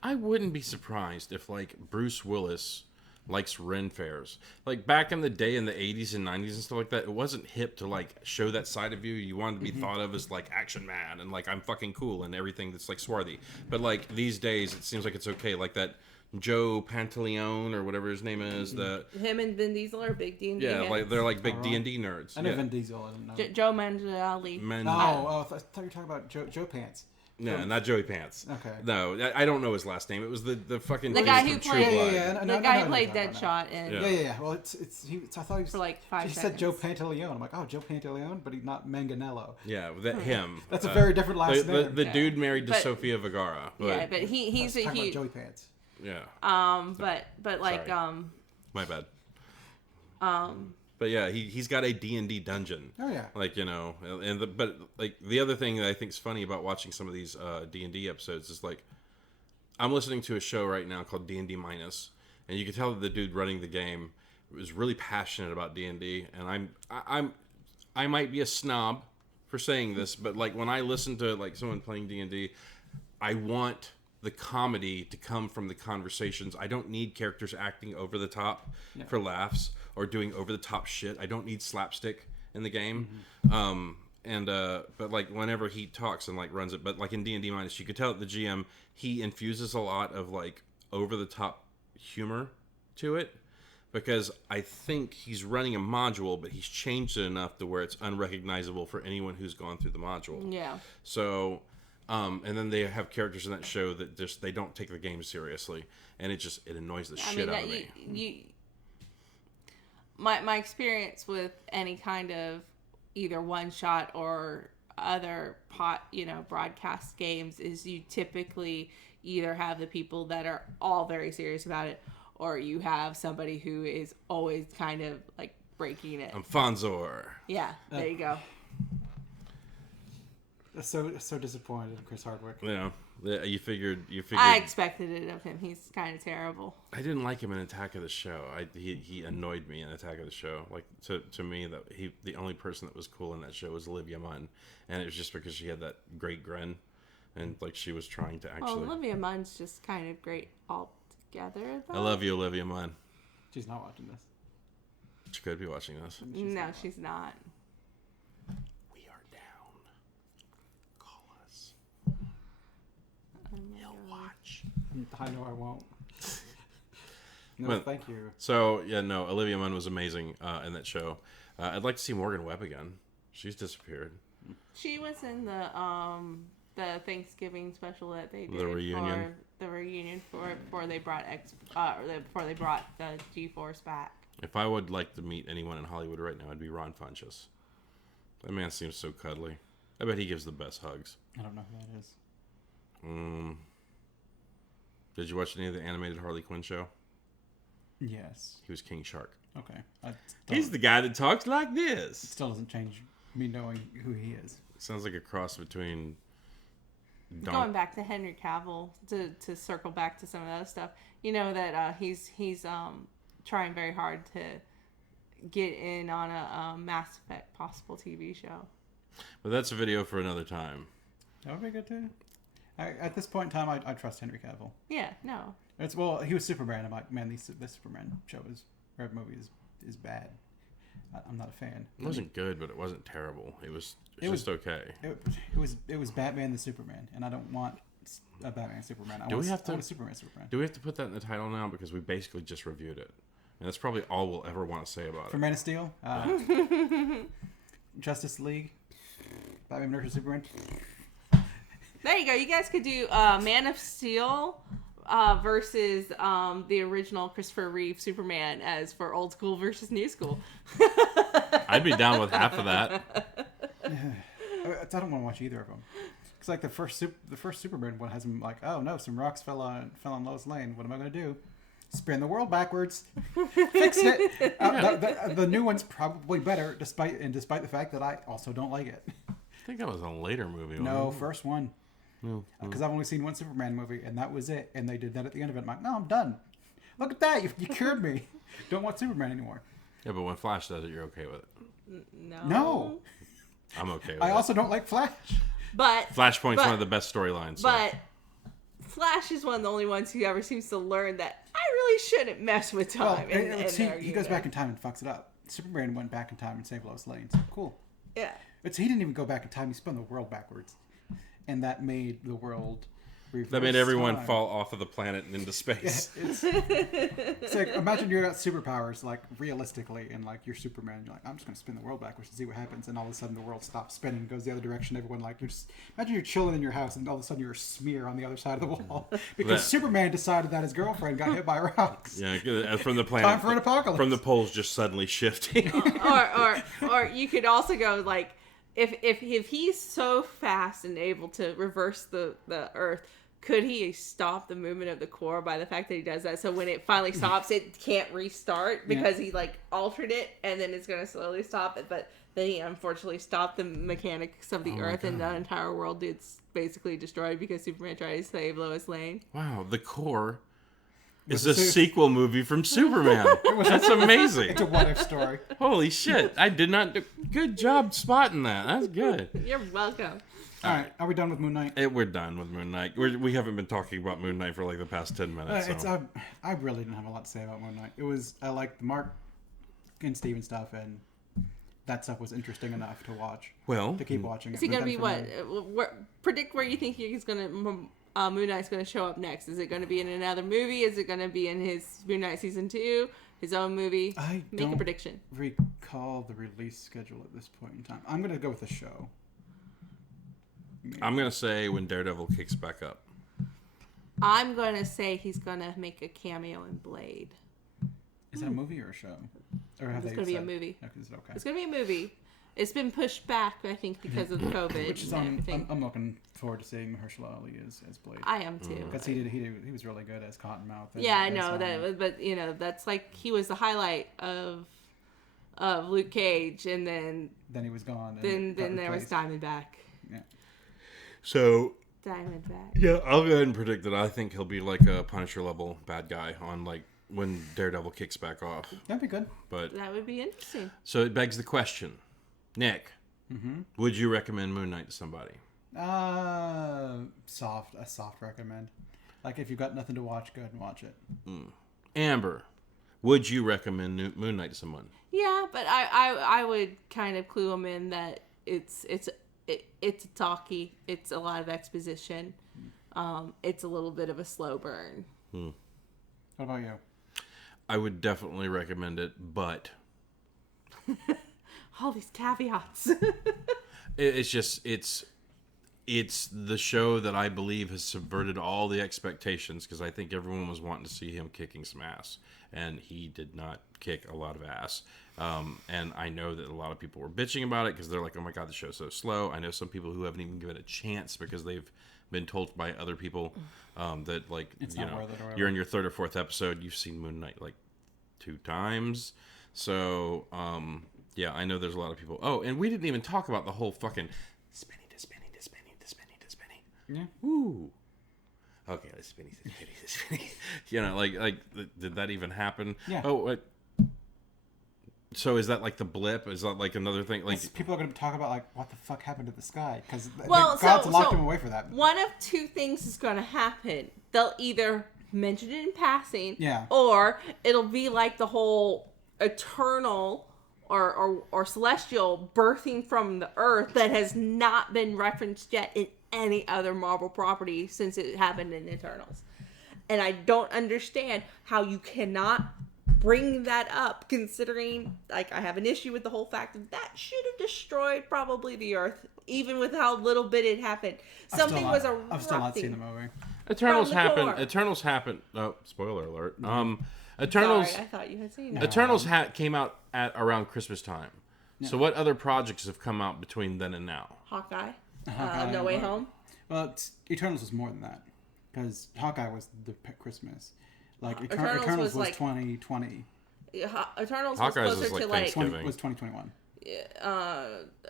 I wouldn't be surprised if like Bruce Willis likes Ren fairs. Like back in the day in the 80s and 90s and stuff like that, it wasn't hip to like show that side of you. You wanted to be thought of as like action man and like I'm fucking cool and everything that's like swarthy. But like these days it seems like it's okay. Like that Joe Pantaleone or whatever his name is. Him and Vin Diesel are big D&D nerds. Like they're like big D&D nerds. I know Vin Diesel. I didn't know. Joe Manganiello. I thought you were talking about Joe Pants. No, not Joey Pants. Okay. No, I don't know his last name. It was the fucking the guy who played the guy who played Deadshot in Yeah. Well, it's I thought he was for like 5 seconds. He said Joe Pantaleone. I'm like, oh, Joe Pantaleone, but he's not Manganiello. Yeah, him. That's a very different last name. The dude married to Sofia Vergara. But he's talking about Joey Pants. Yeah. But like sorry. My bad. But yeah, he's got a D&D dungeon. Oh yeah. Like, but like the other thing that I think is funny about watching some of these D&D episodes is like I'm listening to a show right now called D&D Minus, and you can tell that the dude running the game is really passionate about D&D, and I might be a snob for saying this, but like when I listen to like someone playing D&D, I want the comedy to come from the conversations. I don't need characters acting over the top for laughs or doing over the top shit. I don't need slapstick in the game. But like whenever he talks and like runs it, but like in D&D Minus, you could tell at the GM, he infuses a lot of like over the top humor to it, because I think he's running a module, but he's changed it enough to where it's unrecognizable for anyone who's gone through the module. Yeah. So, and then they have characters in that show that just, they don't take the game seriously, and it annoys the shit out of me. My experience with any kind of either one shot or other broadcast games is you typically either have the people that are all very serious about it, or you have somebody who is always kind of like breaking it. I'm Fonzor. Yeah, there you go. So disappointed in Chris Hardwick. Yeah, you figured. I expected it of him. He's kind of terrible. I didn't like him in Attack of the Show. He annoyed me in Attack of the Show. Like to me, that the only person that was cool in that show was Olivia Munn, and it was just because she had that great grin, and like she was trying to actually. Well, Olivia Munn's just kind of great altogether. Though. I love you, Olivia Munn. She's not watching this. She could be watching this. She's not. We are down. Call us. He'll watch. I know I won't. No, But- thank you. So yeah, no, Olivia Munn was amazing in that show. I'd like to see Morgan Webb again. She's disappeared. She was in the Thanksgiving special that they did The reunion. for the reunion before they brought the G-Force back. If I would like to meet anyone in Hollywood right now, it'd be Ron Funches. That man seems so cuddly. I bet he gives the best hugs. I don't know who that is. Did you watch any of the animated Harley Quinn show? Yes. He was King Shark. Okay. He's the guy that talks like this. Still doesn't change me knowing who he is. Sounds like a cross between... Going back to Henry Cavill to circle back to some of that stuff, you know that he's trying very hard to get in on a Mass Effect possible TV show. But that's a video for another time. That would be good too. At this point in time, I trust Henry Cavill. Yeah, no. He was Superman. I'm like, man, this Superman movie is bad. I'm not a fan. It wasn't good, but it wasn't terrible. It was just okay. It was Batman the Superman, and I don't want a Batman Superman. I want a Superman. Do we have to put that in the title now because we basically just reviewed it, and that's probably all we'll ever want to say about For it. Man of Steel, Justice League, Batman vs Superman. There you go. You guys could do Man of Steel versus the original Christopher Reeve Superman as for old school versus new school. I'd be down with half of that. I don't want to watch either of them. It's like the first Superman one has him like, oh no, some rocks fell on Lois Lane. What am I going to do? Spin the world backwards. Fix it. The new one's probably better, despite the fact that I also don't like it. I think that was a later movie. No, first one. No. Because I've only seen one Superman movie, and that was it. And they did that at the end of it. I'm like, no, I'm done. Look at that. You cured me. Don't want Superman anymore. Yeah, but when Flash does it, you're okay with it. No. I'm okay with it. I also don't like Flash. But Flashpoint's one of the best storylines. But Flash is one of the only ones who ever seems to learn that I really shouldn't mess with time. He goes back in time and fucks it up. Superman went back in time and saved Lois Lane. So cool. Yeah. He didn't even go back in time. He spun the world backwards. And that made the world reverse That made everyone time. fall off of the planet and into space. Yeah, it's like, imagine you got superpowers, like, realistically, and, like, you're Superman. You're like, I'm just going to spin the world backwards to see what happens. And all of a sudden, the world stops spinning and goes the other direction. Everyone, like, imagine you're chilling in your house, and all of a sudden, you're a smear on the other side of the wall. Because Superman decided that his girlfriend got hit by rocks. Yeah, from the planet. Time for an apocalypse. From the poles just suddenly shifting. or you could also go, like, if he's so fast and able to reverse the Earth, could he stop the movement of the core by the fact that he does that? So when it finally stops, it can't restart because he like altered it, and then it's going to slowly stop it. But then he unfortunately stopped the mechanics of the Earth, and the entire world is basically destroyed because Superman tried to save Lois Lane. Wow, The Core is a sequel movie from Superman. That's amazing. It's a what-if story. Holy shit. I did not do... Good job spotting that. That's good. You're welcome. All right, are we done with Moon Knight? We're done with Moon Knight. We haven't been talking about Moon Knight for like the past 10 minutes. I really didn't have a lot to say about Moon Knight. I liked the Mark and Steven stuff, and that stuff was interesting enough to watch. Well, to keep watching. Is he going to be what? Predict where you think he's going to... Moon Knight's going to show up next. Is it going to be in another movie? Is it going to be in his Moon Knight season 2? His own movie? Make a prediction. Recall the release schedule at this point in time. I'm going to go with the show. I'm going to say when Daredevil kicks back up. I'm going to say he's going to make a cameo in Blade. Is it a movie or a show? Or It's going to be a movie. Okay. It's going to be a movie. It's been pushed back, I think, because of the COVID. Which is I'm looking forward to seeing Mahershala Ali as Blade. I am too. Because he was really good as Cottonmouth. Yeah, I know that, but you know, that's like he was the highlight of Luke Cage, and then he was gone. Then there was Diamondback. Yeah. So. Diamondback. Yeah, I'll go ahead and predict that I think he'll be like a Punisher level bad guy on like when Daredevil kicks back off. That'd be good. But that would be interesting. So it begs the question, Nick, would you recommend Moon Knight to somebody? A soft recommend. Like if you've got nothing to watch, go ahead and watch it. Amber, would you recommend Moon Knight to someone? Yeah, but I would kind of clue them in that it's a talkie. It's a lot of exposition. It's a little bit of a slow burn. What about you? I would definitely recommend it, but all these caveats. it's the show that I believe has subverted all the expectations, because I think everyone was wanting to see him kicking some ass, and he did not kick a lot of ass. And I know that a lot of people were bitching about it because they're like, oh my God, the show's so slow. I know some people who haven't even given it a chance because they've been told by other people that, like, it's you're in your third or fourth episode, you've seen Moon Knight like 2 times. So, yeah, I know there's a lot of people. Oh, and we didn't even talk about the whole fucking spinny. Yeah. Ooh. Okay, the spinny. You know, like, did that even happen? Yeah. Oh, so is that like the blip? Is that like another thing? Like people are going to talk about like what the fuck happened to the sky because God's locked him away for that. One of 2 things is going to happen. They'll either mention it in passing, yeah, or it'll be like the whole eternal or celestial birthing from the earth that has not been referenced yet in any other Marvel property since it happened in Eternals. And I don't understand how you cannot bring that up, considering, like, I have an issue with the whole fact that should have destroyed probably the earth, even with how little bit it happened. Something was erupting. I've still not seen the movie. Eternals happened. Oh, spoiler alert. Eternals. Sorry, I thought you had seen it. Eternals came out at around Christmas time. Yeah. So what other projects have come out between then and now? Hawkeye. No Way Home. Well, Eternals was more than that, because Hawkeye was the Christmas. Like Eternals was 2020. Eternals Hawkeye's was closer to like 2021.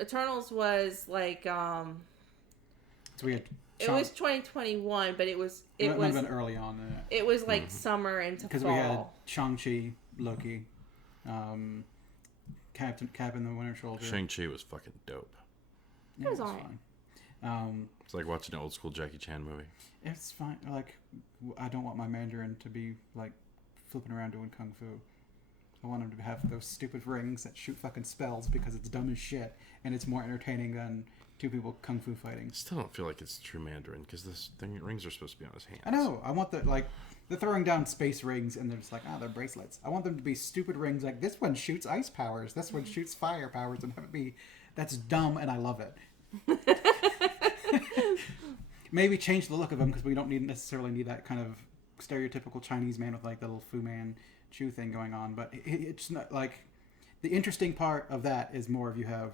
Eternals was like So we had. It was 2021, but it was might have been early on. It was like summer into fall. Because we had Shang-Chi, Loki, Captain the Winter Soldier. Shang-Chi was fucking dope. Yeah, it was alright. It's like watching an old school Jackie Chan movie. It's fine. Like, I don't want my Mandarin to be like flipping around doing kung fu. I want him to have those stupid rings that shoot fucking spells because it's dumb as shit, and it's more entertaining than 2 people kung fu fighting. Still don't feel like it's true Mandarin because rings are supposed to be on his hands. I know. I want they're throwing down space rings and they're just like, they're bracelets. I want them to be stupid rings like this one shoots ice powers, this one shoots fire powers, and have it be that's dumb and I love it. Maybe change the look of them because we don't necessarily need that kind of stereotypical Chinese man with like the little Fu Manchu thing going on. But it's not like the interesting part of that is more if you have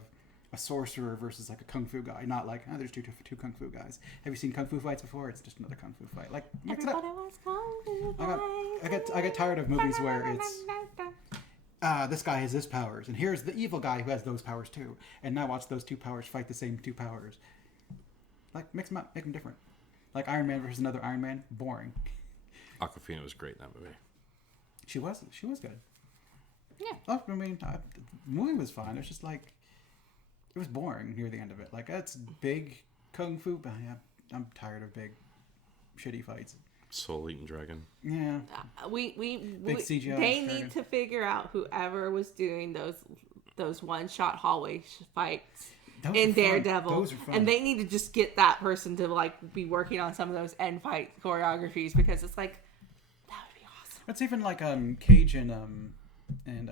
a sorcerer versus like a kung fu guy, not like there's two kung fu guys. Have you seen kung fu fights before? It's just another kung fu fight. Like mix it up. I get tired of movies where it's this guy has this powers, and here's the evil guy who has those powers too, and now watch those 2 powers fight the same 2 powers. Like mix them up, make them different. Like Iron Man versus another Iron Man, boring. Awkwafina was great in that movie. She was good. Yeah. Oh, I mean, the movie was fine. It's just like it was boring near the end of it. Like that's big kung fu, but yeah, I'm tired of big, shitty fights. Soul Eating Dragon. Yeah. Big CGI they need to figure out whoever was doing those one-shot hallway fights in Daredevil, and they need to just get that person to like be working on some of those end fight choreographies because it's like that would be awesome. It's even like Cage and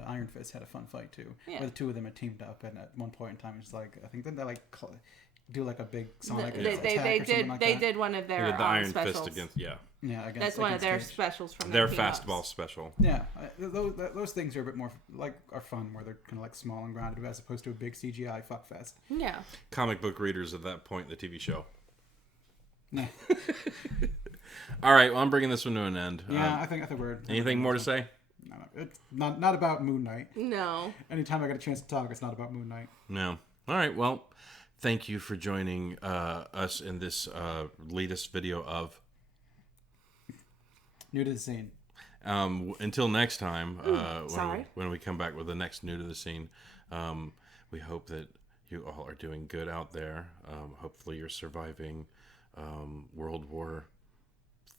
Iron Fist had a fun fight too, where the 2 of them had teamed up, and at one point in time, it's like I think then they like do like a big Sonic They attack or something like they that. did one of their The Iron specials. Fist against, Yeah, against, That's one of their Cage. specials from their their fastball special. Yeah, those things are a bit more are fun, where they're kind of like small and grounded, as opposed to a big CGI fuckfest. Yeah. Comic book readers at that point in the TV show. Yeah, All right, well, I'm bringing this one to an end. yeah. I think we're. Anything more to say? No, it's not about Moon Knight. No. Anytime I get a chance to talk, it's not about Moon Knight. No. All right, well, thank you for joining us in this latest video of New to the scene. Until next time, sorry. when we come back with the next New to the Scene, we hope that you all are doing good out there. Hopefully you're surviving World War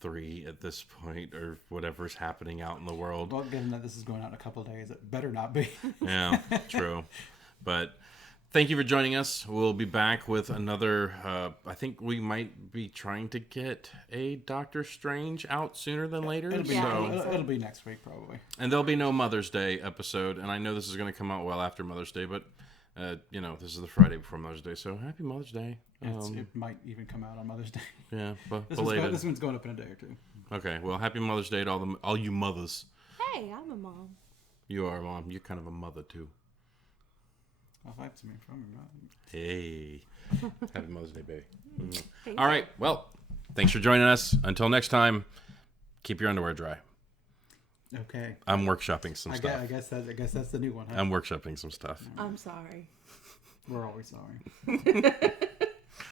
III at this point, or whatever's happening out in the world. Well, given that this is going out in a couple of days, it better not be. Yeah, true. But thank you for joining us. We'll be back with another. I think we might be trying to get a Doctor Strange out sooner than later. It'll be, Yeah, it'll be next week probably. And there'll be no Mother's Day episode. And I know this is going to come out well after Mother's Day, but this is the Friday before Mother's Day, so happy Mother's Day. It might even come out on Mother's Day. Yeah, but This belated. one's going up in a day or two. Okay, well, happy Mother's Day to all you mothers. Hey, I'm a mom. You are a mom. You're kind of a mother too. I'll find something from him. Hey, happy Mother's Day, baby. Thank All right, well, thanks for joining us. Until next time, keep your underwear dry. Okay. I'm workshopping some stuff. I guess that's the new one. Huh? I'm workshopping some stuff. I'm sorry. We're always sorry.